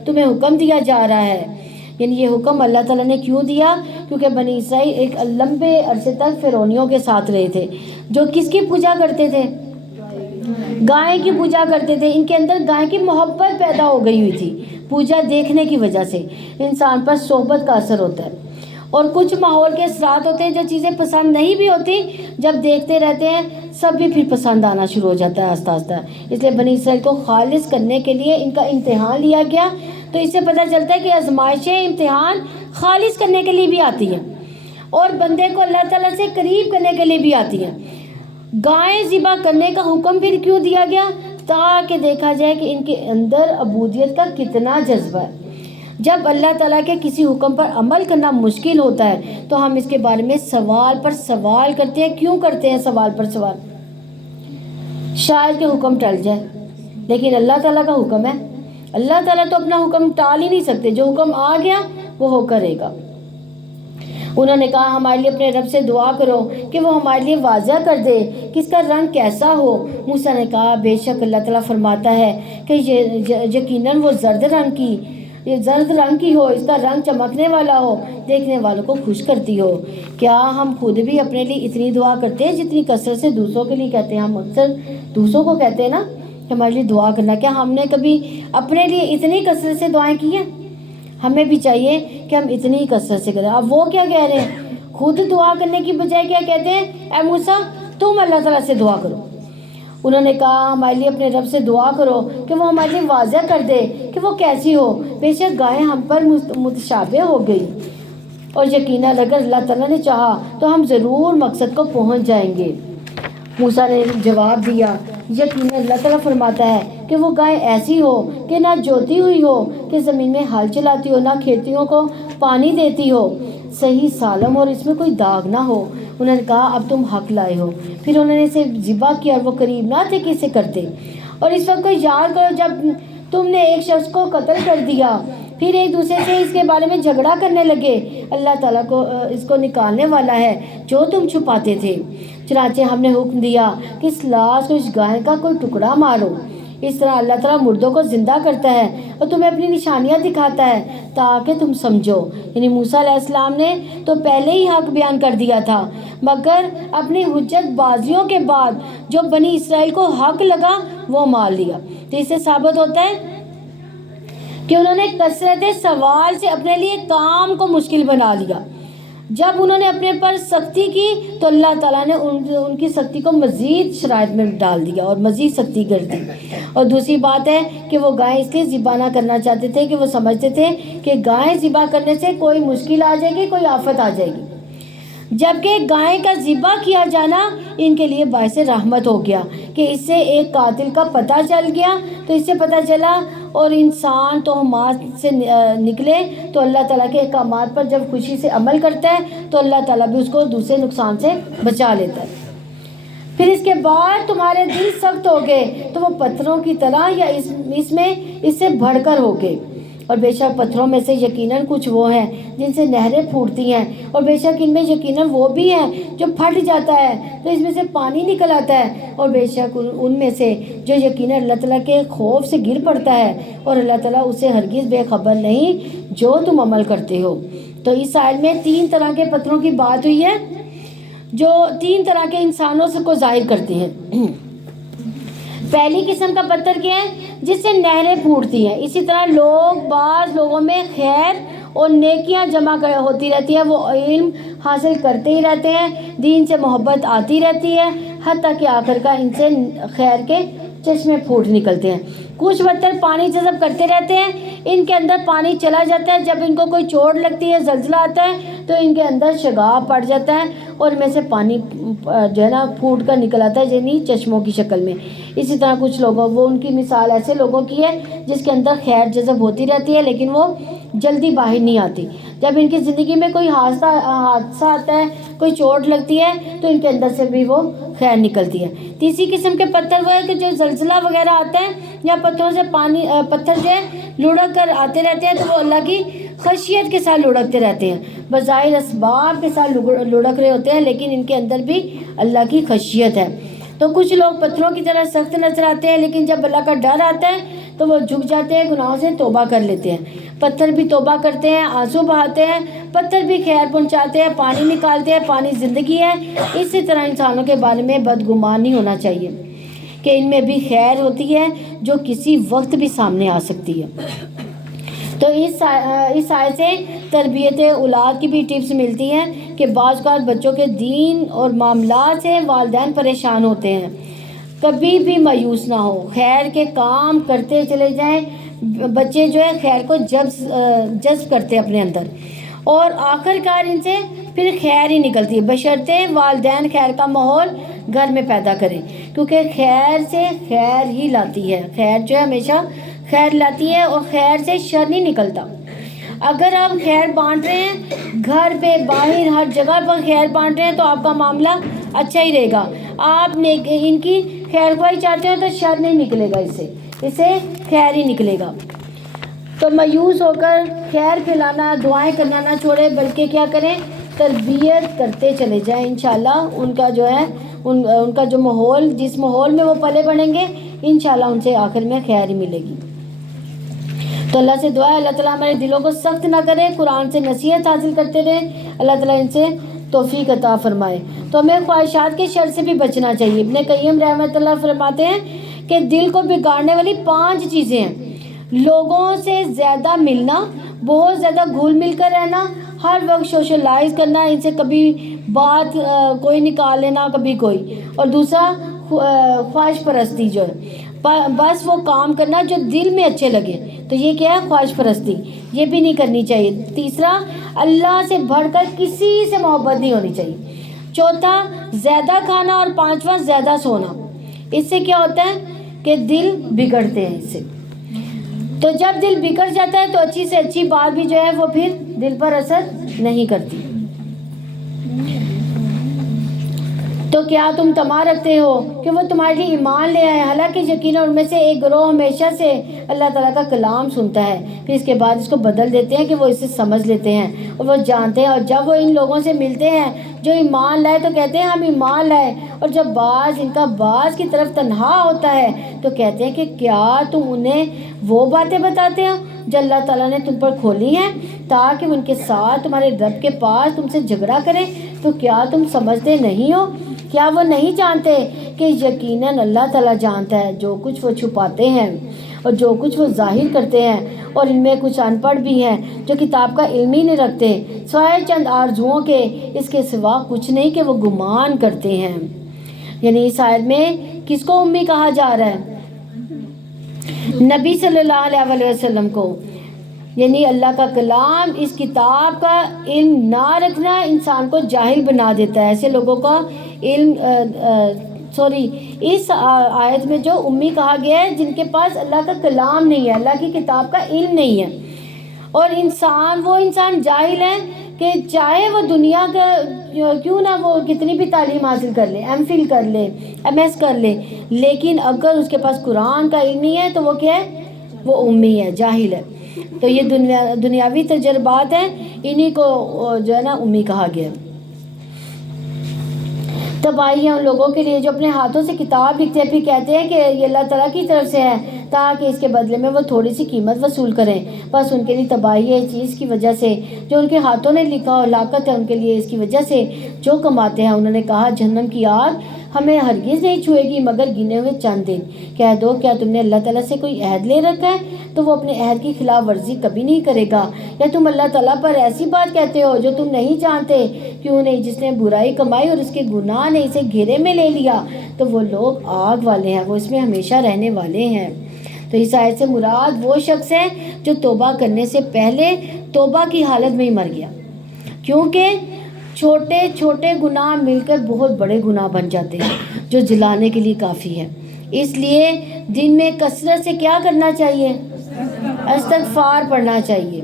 تمہیں حکم دیا جا رہا ہے۔ یعنی یہ حکم اللہ تعالیٰ نے کیوں دیا؟ کیونکہ بنی اسرائیل ایک لمبے عرصے تک فرعونیوں کے ساتھ رہے تھے جو کس کی پوجا کرتے تھے؟ گائے کی پوجا کرتے تھے۔ ان کے اندر گائے کی محبت پیدا ہو گئی ہوئی تھی پوجا دیکھنے کی وجہ سے۔ انسان پر صحبت کا اثر ہوتا ہے اور کچھ ماحول کے اثرات ہوتے ہیں، جو چیزیں پسند نہیں بھی ہوتی جب دیکھتے رہتے ہیں سب بھی پھر پسند آنا شروع ہو جاتا ہے آہستہ آہستہ۔ اس لیے بنی اسرائیل کو خالص کرنے کے لیے ان کا امتحان لیا گیا۔ تو اس سے پتہ چلتا ہے کہ آزمائشیں، امتحان خالص کرنے کے لیے بھی آتی ہیں اور بندے کو اللہ تعالیٰ سے قریب کرنے کے لیے بھی آتی ہیں۔ گائے ذبح کرنے کا حکم پھر کیوں دیا گیا؟ تاکہ دیکھا جائے کہ ان کے اندر عبودیت کا کتنا جذبہ ہے۔ جب اللہ تعالیٰ کے کسی حکم پر عمل کرنا مشکل ہوتا ہے تو ہم اس کے بارے میں سوال پر سوال کرتے ہیں۔ کیوں کرتے ہیں سوال پر سوال؟ شاید کہ حکم ٹل جائے، لیکن اللہ تعالیٰ کا حکم ہے، اللہ تعالیٰ تو اپنا حکم ٹال ہی نہیں سکتے، جو حکم آ گیا وہ ہو کرے گا۔ انہوں نے کہا ہمارے لیے اپنے رب سے دعا کرو کہ وہ ہمارے لیے واضح کر دے کہ اس کا رنگ کیسا ہو۔ موسیٰ نے کہا بے شک اللہ تعالیٰ فرماتا ہے کہ یقیناً وہ زرد رنگ کی ہو، اس کا رنگ چمکنے والا ہو، دیکھنے والوں کو خوش کرتی ہو۔ کیا ہم خود بھی اپنے لیے اتنی دعا کرتے ہیں جتنی کثرت سے دوسروں کے لیے کہتے ہیں؟ ہم اکثر دوسروں کو کہتے ہیں نا کہ ہمارے لیے دعا کرنا، کیا ہم نے کبھی اپنے لیے اتنی کثرت سے دعائیں کی ہیں؟ ہمیں بھی چاہیے کہ ہم اتنی کثرت سے کریں۔ اب وہ کیا کہہ رہے ہیں؟ خود دعا کرنے کی بجائے کیا کہتے ہیں؟ اے موسیٰ تم اللہ تعالیٰ سے دعا کرو۔ انہوں نے کہا ہمارے لیے اپنے رب سے دعا کرو کہ وہ ہمارے لیے واضح کر دے کہ وہ کیسی ہو، بے شک گائیں ہم پر متشابہ ہو گئی، اور یقیناً اگر اللہ تعالیٰ نے چاہا تو ہم ضرور مقصد کو پہنچ جائیں گے۔ موسیٰ نے جواب دیا، یقیناً اللہ تعالیٰ فرماتا ہے کہ وہ گائے ایسی ہو کہ نہ جوتی ہوئی ہو، کہ زمین میں ہل چلاتی ہو، نہ کھیتیوں کو پانی دیتی ہو، صحیح سالم اور اس میں کوئی داغ نہ ہو۔ انہوں نے کہا اب تم حق لائے ہو۔ پھر انہوں نے اسے ذبح کیا اور وہ قریب نہ تھے کہ اسے کرتے۔ اور اس وقت کو یاد کرو جب تم نے ایک شخص کو قتل کر دیا، پھر ایک دوسرے سے اس کے بارے میں جھگڑا کرنے لگے۔ اللہ تعالیٰ کو اس کو نکالنے والا ہے جو تم چھپاتے تھے۔ چنانچہ ہم نے حکم دیا کہ اس لاش کو اس گائے کا کوئی ٹکڑا مارو۔ اس طرح اللہ تعالیٰ مردوں کو زندہ کرتا ہے اور تمہیں اپنی نشانیاں دکھاتا ہے تاکہ تم سمجھو۔ یعنی موسیٰ علیہ السلام نے تو پہلے ہی حق بیان کر دیا تھا، مگر اپنی حجت بازیوں کے بعد جو بنی اسرائیل کو حق لگا وہ مان لیا۔ تو اس سے ثابت ہوتا ہے کہ انہوں نے کثرت سوال سے اپنے لیے کام کو مشکل بنا لیا۔ جب انہوں نے اپنے پر سختی کی تو اللہ تعالیٰ نے ان کی سختی کو مزید شرائط میں ڈال دیا اور مزید سختی کر دی۔ اور دوسری بات ہے کہ وہ گائیں اس لیے ذبح نہ کرنا چاہتے تھے کہ وہ سمجھتے تھے کہ گائیں ذبح کرنے سے کوئی مشکل آ جائے گی، کوئی آفت آ جائے گی، جبکہ گائے کا ذبح کیا جانا ان کے لیے باعث رحمت ہو گیا کہ اس سے ایک قاتل کا پتہ چل گیا۔ تو اس سے پتہ چلا اور انسان تہمات سے نکلے تو اللہ تعالیٰ کے احکامات پر جب خوشی سے عمل کرتا ہے تو اللہ تعالیٰ بھی اس کو دوسرے نقصان سے بچا لیتا ہے۔ پھر اس کے بعد تمہارے دل سخت ہو گئے تو وہ پتھروں کی طرح یا اس سے بڑھ کر ہو گئے، اور بے شک پتھروں میں سے یقیناً کچھ وہ ہیں جن سے نہریں پھوٹتی ہیں، اور بے شک ان میں یقیناً وہ بھی ہیں جو پھٹ جاتا ہے تو اس میں سے پانی نکل آتا ہے، اور بے شک ان میں سے جو یقیناً اللہ تعالیٰ کے خوف سے گر پڑتا ہے، اور اللہ تعالیٰ اسے ہرگز بے خبر نہیں جو تم عمل کرتے ہو۔ تو اس آیت میں 3 طرح کے پتھروں کی بات ہوئی ہے جو 3 طرح کے انسانوں کو ظاہر کرتے ہیں۔ پہلی قسم کا پتھر کیا ہے؟ جس سے نہریں پھوٹتی ہیں۔ اسی طرح بعض لوگوں میں خیر اور نیکیاں جمع ہوتی رہتی ہے، وہ علم حاصل کرتے ہی رہتے ہیں، دین سے محبت آتی رہتی ہے، حتیٰ کہ آخر کا ان سے خیر کے چشمے پھوٹ نکلتے ہیں۔ کچھ پتھر پانی جذب کرتے رہتے ہیں، ان کے اندر پانی چلا جاتا ہے، جب ان کو کوئی چوٹ لگتی ہے، زلزلہ آتا ہے تو ان کے اندر شگاف پڑ جاتا ہے اور ان میں سے پانی جو ہے نا پھوٹ کر نکل آتا ہے، یعنی چشموں کی شکل میں۔ اسی طرح کچھ لوگوں ان کی مثال ایسے لوگوں کی ہے جس کے اندر خیر جذب ہوتی رہتی ہے لیکن وہ جلدی باہر نہیں آتی۔ جب ان کی زندگی میں کوئی حادثہ آتا ہے، کوئی چوٹ لگتی ہے تو ان کے اندر سے بھی وہ خیر نکلتی ہے۔ تیسری قسم کے پتھر وہ ہے کہ جو زلزلہ وغیرہ آتا ہے یا پتھروں سے پتھر جو ہے لڑک کر آتے رہتے ہیں تو وہ اللہ کی خشیت کے ساتھ لڑکتے رہتے ہیں، بظاہر اسباب کے ساتھ لڑک رہے ہوتے ہیں لیکن ان کے اندر بھی اللہ کی خشیت ہے۔ تو کچھ لوگ پتھروں کی طرح سخت نظر آتے ہیں لیکن جب اللہ کا ڈر آتا ہے تو وہ جھک جاتے ہیں، گناہوں سے توبہ کر لیتے ہیں۔ پتھر بھی توبہ کرتے ہیں، آنسو بہاتے ہیں، پتھر بھی خیر پہنچاتے ہیں، پانی نکالتے ہیں، پانی زندگی ہے۔ اسی طرح انسانوں کے بارے میں بدگمان نہیں ہونا چاہیے کہ ان میں بھی خیر ہوتی ہے جو کسی وقت بھی سامنے آ سکتی ہے۔ تو اس آیت سے تربیت اولاد کی بھی ٹپس ملتی ہیں کہ بعض اوقات بچوں کے دین اور معاملات سے والدین پریشان ہوتے ہیں۔ کبھی بھی مایوس نہ ہو، خیر کے کام کرتے چلے جائیں۔ بچے جو ہے خیر کو جذب کرتے ہیں اپنے اندر اور آخر کار ان سے پھر خیر ہی نکلتی ہے، بشرطے والدین خیر کا ماحول گھر میں پیدا کریں، کیونکہ خیر سے خیر ہی لاتی ہے۔ خیر جو ہے ہمیشہ خیر لاتی ہے اور خیر سے شر نہیں نکلتا۔ اگر آپ خیر بانٹ رہے ہیں، گھر پہ باہر ہر جگہ پر خیر بانٹ رہے ہیں تو آپ کا معاملہ اچھا ہی رہے گا۔ آپ ان کی خیر خواہی چاہتے ہیں تو شر نہیں نکلے گا، اس سے خیر ہی نکلے گا۔ تو مایوس ہو کر خیر پھیلانا، دعائیں کرنا نہ چھوڑیں، بلکہ کیا کریں؟ تربیت کرتے چلے جائیں۔ انشاءاللہ ان کا جو ہے ان کا جو ماحول، جس ماحول میں وہ پلے بڑھیں گے، انشاءاللہ ان سے آخر میں خیر ہی ملے گی۔ تو اللہ سے دعا ہے اللہ تعالیٰ ہمارے دلوں کو سخت نہ کرے، قرآن سے نصیحت حاصل کرتے رہیں، اللہ تعالیٰ ان سے توفیق عطا فرمائے۔ تو ہمیں خواہشات کے شر سے بھی بچنا چاہیے۔ ابن قیم رحمۃ اللہ فرماتے ہیں کہ دل کو بگاڑنے والی 5 چیزیں ہیں: لوگوں سے زیادہ ملنا، بہت زیادہ گھل مل کر رہنا، ہر وقت سوشلائز کرنا، ان سے کبھی بات کوئی نکال لینا کبھی کوئی، اور دوسرا خواہش پرستی جو ہے، بس وہ کام کرنا جو دل میں اچھے لگے، تو یہ کیا ہے؟ خواہش پرستی، یہ بھی نہیں کرنی چاہیے۔ تیسرا، اللہ سے بڑھ کر کسی سے محبت نہیں ہونی چاہیے۔ چوتھا، زیادہ کھانا، اور پانچواں، زیادہ سونا۔ اس سے کیا ہوتا ہے کہ دل بگڑتے ہیں اس سے۔ تو جب دل بگڑ جاتا ہے تو اچھی سے اچھی بات بھی جو ہے وہ پھر دل پر اثر نہیں کرتی۔ تو کیا تم طمع رکھتے ہو کہ وہ تمہارے لیے ایمان لے آئے؟ حالانکہ یقیناً ان میں سے ایک گروہ ہمیشہ سے اللہ تعالیٰ کا کلام سنتا ہے، پھر اس کے بعد اس کو بدل دیتے ہیں کہ وہ اسے سمجھ لیتے ہیں اور وہ جانتے ہیں۔ اور جب وہ ان لوگوں سے ملتے ہیں جو ایمان لائے تو کہتے ہیں ہم ایمان لائے، اور جب بعض ان کا بعض کی طرف تنہا ہوتا ہے تو کہتے ہیں کہ کیا تم انہیں وہ باتیں بتاتے ہو جو اللہ تعالیٰ نے تم پر کھولی ہیں تاکہ ان کے ساتھ تمہارے رب کے پاس تم سے جھگڑا کریں؟ تو کیا تم سمجھتے نہیں ہو؟ کیا وہ نہیں جانتے کہ یقیناً اللہ تعالیٰ جانتا ہے جو کچھ وہ چھپاتے ہیں اور جو کچھ وہ ظاہر کرتے ہیں؟ اور ان میں کچھ ان پڑھ بھی ہیں جو کتاب کا علم ہی نہیں رکھتے، سوائے چند آرزوؤں کے، اس کے سوا کچھ نہیں کہ وہ گمان کرتے ہیں۔ یعنی اس آیت میں کس کو امی کہا جا رہا ہے؟ نبی صلی اللہ علیہ وسلم کو۔ یعنی اللہ کا کلام، اس کتاب کا علم نہ رکھنا انسان کو جاہل بنا دیتا ہے۔ ایسے لوگوں کا علم اس آیت میں جو امی کہا گیا ہے جن کے پاس اللہ کا کلام نہیں ہے، اللہ کی کتاب کا علم نہیں ہے، اور وہ انسان جاہل ہے کہ چاہے وہ دنیا کا کیوں نہ وہ کتنی بھی تعلیم حاصل کر لے، ایم فل کر لے، ایم ایس کر لے، لیکن اگر اس کے پاس قرآن کا علم نہیں ہے تو وہ کیا ہے؟ وہ امی ہے، جاہل ہے۔ تو یہ دنیاوی تجربات ہیں، انہی کو جو ہے نا امی کہا گیا۔ تباہی ہے ان لوگوں کے لیے جو اپنے ہاتھوں سے کتاب لکھتے ہیں، پھر کہتے ہیں کہ یہ اللہ تعالیٰ کی طرف سے ہے تاکہ اس کے بدلے میں وہ تھوڑی سی قیمت وصول کریں۔ بس ان کے لیے تباہی ہے اس چیز کی وجہ سے جو ان کے ہاتھوں نے لکھا، اور ہلاکت ہے ان کے لیے اس کی وجہ سے جو کماتے ہیں۔ انہوں نے کہا جہنم کی آگ ہمیں ہرگز نہیں چھوئے گی مگر گنے ہوئے چند دن۔ کہہ دو کیا تم نے اللہ تعالیٰ سے کوئی عہد لے رکھا ہے تو وہ اپنے عہد کی خلاف ورزی کبھی نہیں کرے گا؟ یا تم اللہ تعالیٰ پر ایسی بات کہتے ہو جو تم نہیں جانتے؟ کیوں نہیں؟ جس نے برائی کمائی اور اس کے گناہ نے اسے گھیرے میں لے لیا تو وہ لوگ آگ والے ہیں، وہ اس میں ہمیشہ رہنے والے ہیں۔ تو اس آیت سے مراد وہ شخص ہے جو توبہ کرنے سے پہلے توبہ کی حالت میں ہی مر گیا، کیونکہ چھوٹے چھوٹے گناہ مل کر بہت بڑے گناہ بن جاتے ہیں جو جلانے کے لیے کافی ہے۔ اس لیے دن میں کثرت سے کیا کرنا چاہیے؟ استغفار پڑھنا چاہیے۔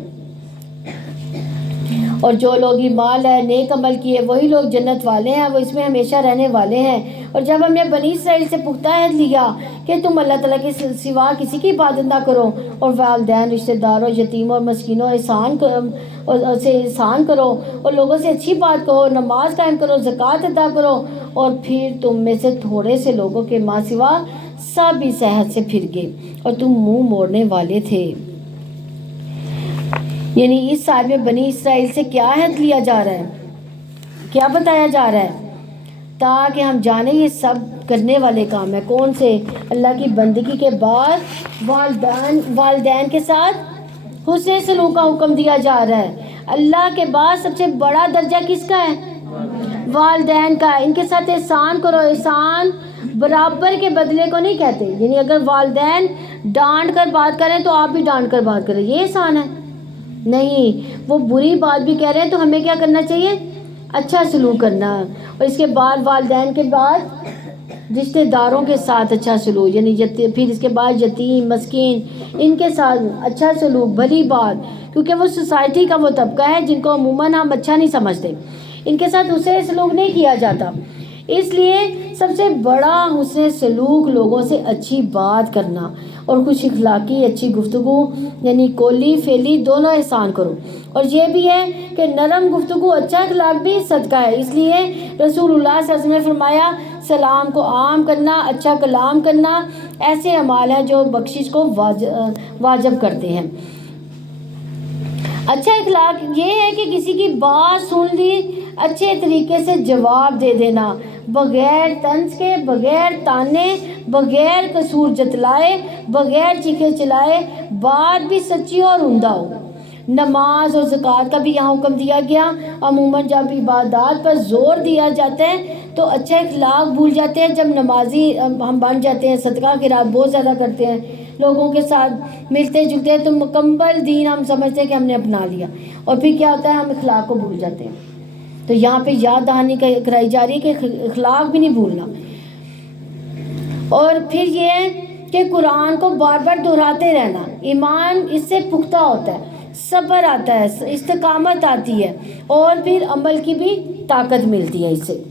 اور جو لوگ ایمان لائے، نیک عمل کیے، وہی لوگ جنت والے ہیں، وہ اس میں ہمیشہ رہنے والے ہیں۔ اور جب ہم نے بنی اسرائیل سے پختہ عہد لیا کہ تم اللہ تعالیٰ کے سوا کسی کی عبادت نہ کرو، اور والدین، رشتہ داروں، یتیموں اور مسکینوں سے احسان کرو، اور لوگوں سے اچھی بات کہو، نماز قائم کرو، زکوٰۃ ادا کرو، اور پھر تم میں سے تھوڑے سے لوگوں کے ماں سوا سب اس عہد سے پھر گئے اور تم منہ موڑنے والے تھے۔ یعنی اس سال میں بنی اسرائیل سے کیا عہد لیا جا رہا ہے، کیا بتایا جا رہا ہے؟ تاکہ ہم جانیں یہ سب کرنے والے کام ہیں۔ کون سے؟ اللہ کی بندگی کے بعد والدین کے ساتھ حسن سلوک کا حکم دیا جا رہا ہے۔ اللہ کے بعد سب سے بڑا درجہ کس کا ہے؟ والدین کا ہے۔ ان کے ساتھ احسان کرو۔ احسان برابر کے بدلے کو نہیں کہتے، یعنی اگر والدین ڈانٹ کر بات کریں تو آپ بھی ڈانٹ کر بات کریں، یہ احسان ہے؟ نہیں، وہ بری بات بھی کہہ رہے ہیں تو ہمیں کیا کرنا چاہیے؟ اچھا سلوک کرنا۔ اور اس کے بعد والدین کے بعد رشتہ داروں کے ساتھ اچھا سلوک، یعنی پھر اس کے بعد یتیم، مسکین، ان کے ساتھ اچھا سلوک، بھلی بات، کیونکہ وہ سوسائٹی کا وہ طبقہ ہے جن کو عموماً ہم اچھا نہیں سمجھتے، ان کے ساتھ حسن سلوک نہیں کیا جاتا۔ اس لیے سب سے بڑا حسن سلوک لوگوں سے اچھی بات کرنا اور خوش اخلاقی، اچھی گفتگو، یعنی قولی فعلی دونوں احسان کرو۔ اور یہ بھی ہے کہ نرم گفتگو، اچھا اخلاق بھی صدقہ ہے۔ اس لیے رسول اللہ صلی اللہ علیہ وسلم نے فرمایا سلام کو عام کرنا، اچھا کلام کرنا ایسے اعمال ہیں جو بخشش کو واجب کرتے ہیں۔ اچھا اخلاق یہ ہے کہ کسی کی بات سن لی، اچھے طریقے سے جواب دے دینا، بغیر طنز کے، بغیر تانے، بغیر قصور جتلائے، بغیر چیخے چلائے، بات بھی سچی اور عمدہ ہو۔ نماز اور زکوٰۃ کا بھی یہاں حکم دیا گیا۔ عموماً جب عبادات پر زور دیا جاتا ہے تو اچھا اخلاق بھول جاتے ہیں. جب نمازی ہم بن جاتے ہیں، صدقہ خیرات بہت زیادہ کرتے ہیں، لوگوں کے ساتھ ملتے جلتے ہیں، تو مکمل دین ہم سمجھتے ہیں کہ ہم نے اپنا لیا، اور پھر کیا ہوتا ہے، ہم اخلاق کو بھول جاتے ہیں. تو یہاں پہ یاد دہانی کرائی جا رہی ہے کہ اخلاق بھی نہیں بھولنا. اور پھر یہ ہے کہ قرآن کو بار بار دہراتے رہنا. ایمان اس سے پختہ ہوتا ہے، صبر آتا ہے، استقامت آتی ہے، اور پھر عمل کی بھی طاقت ملتی ہے اس سے.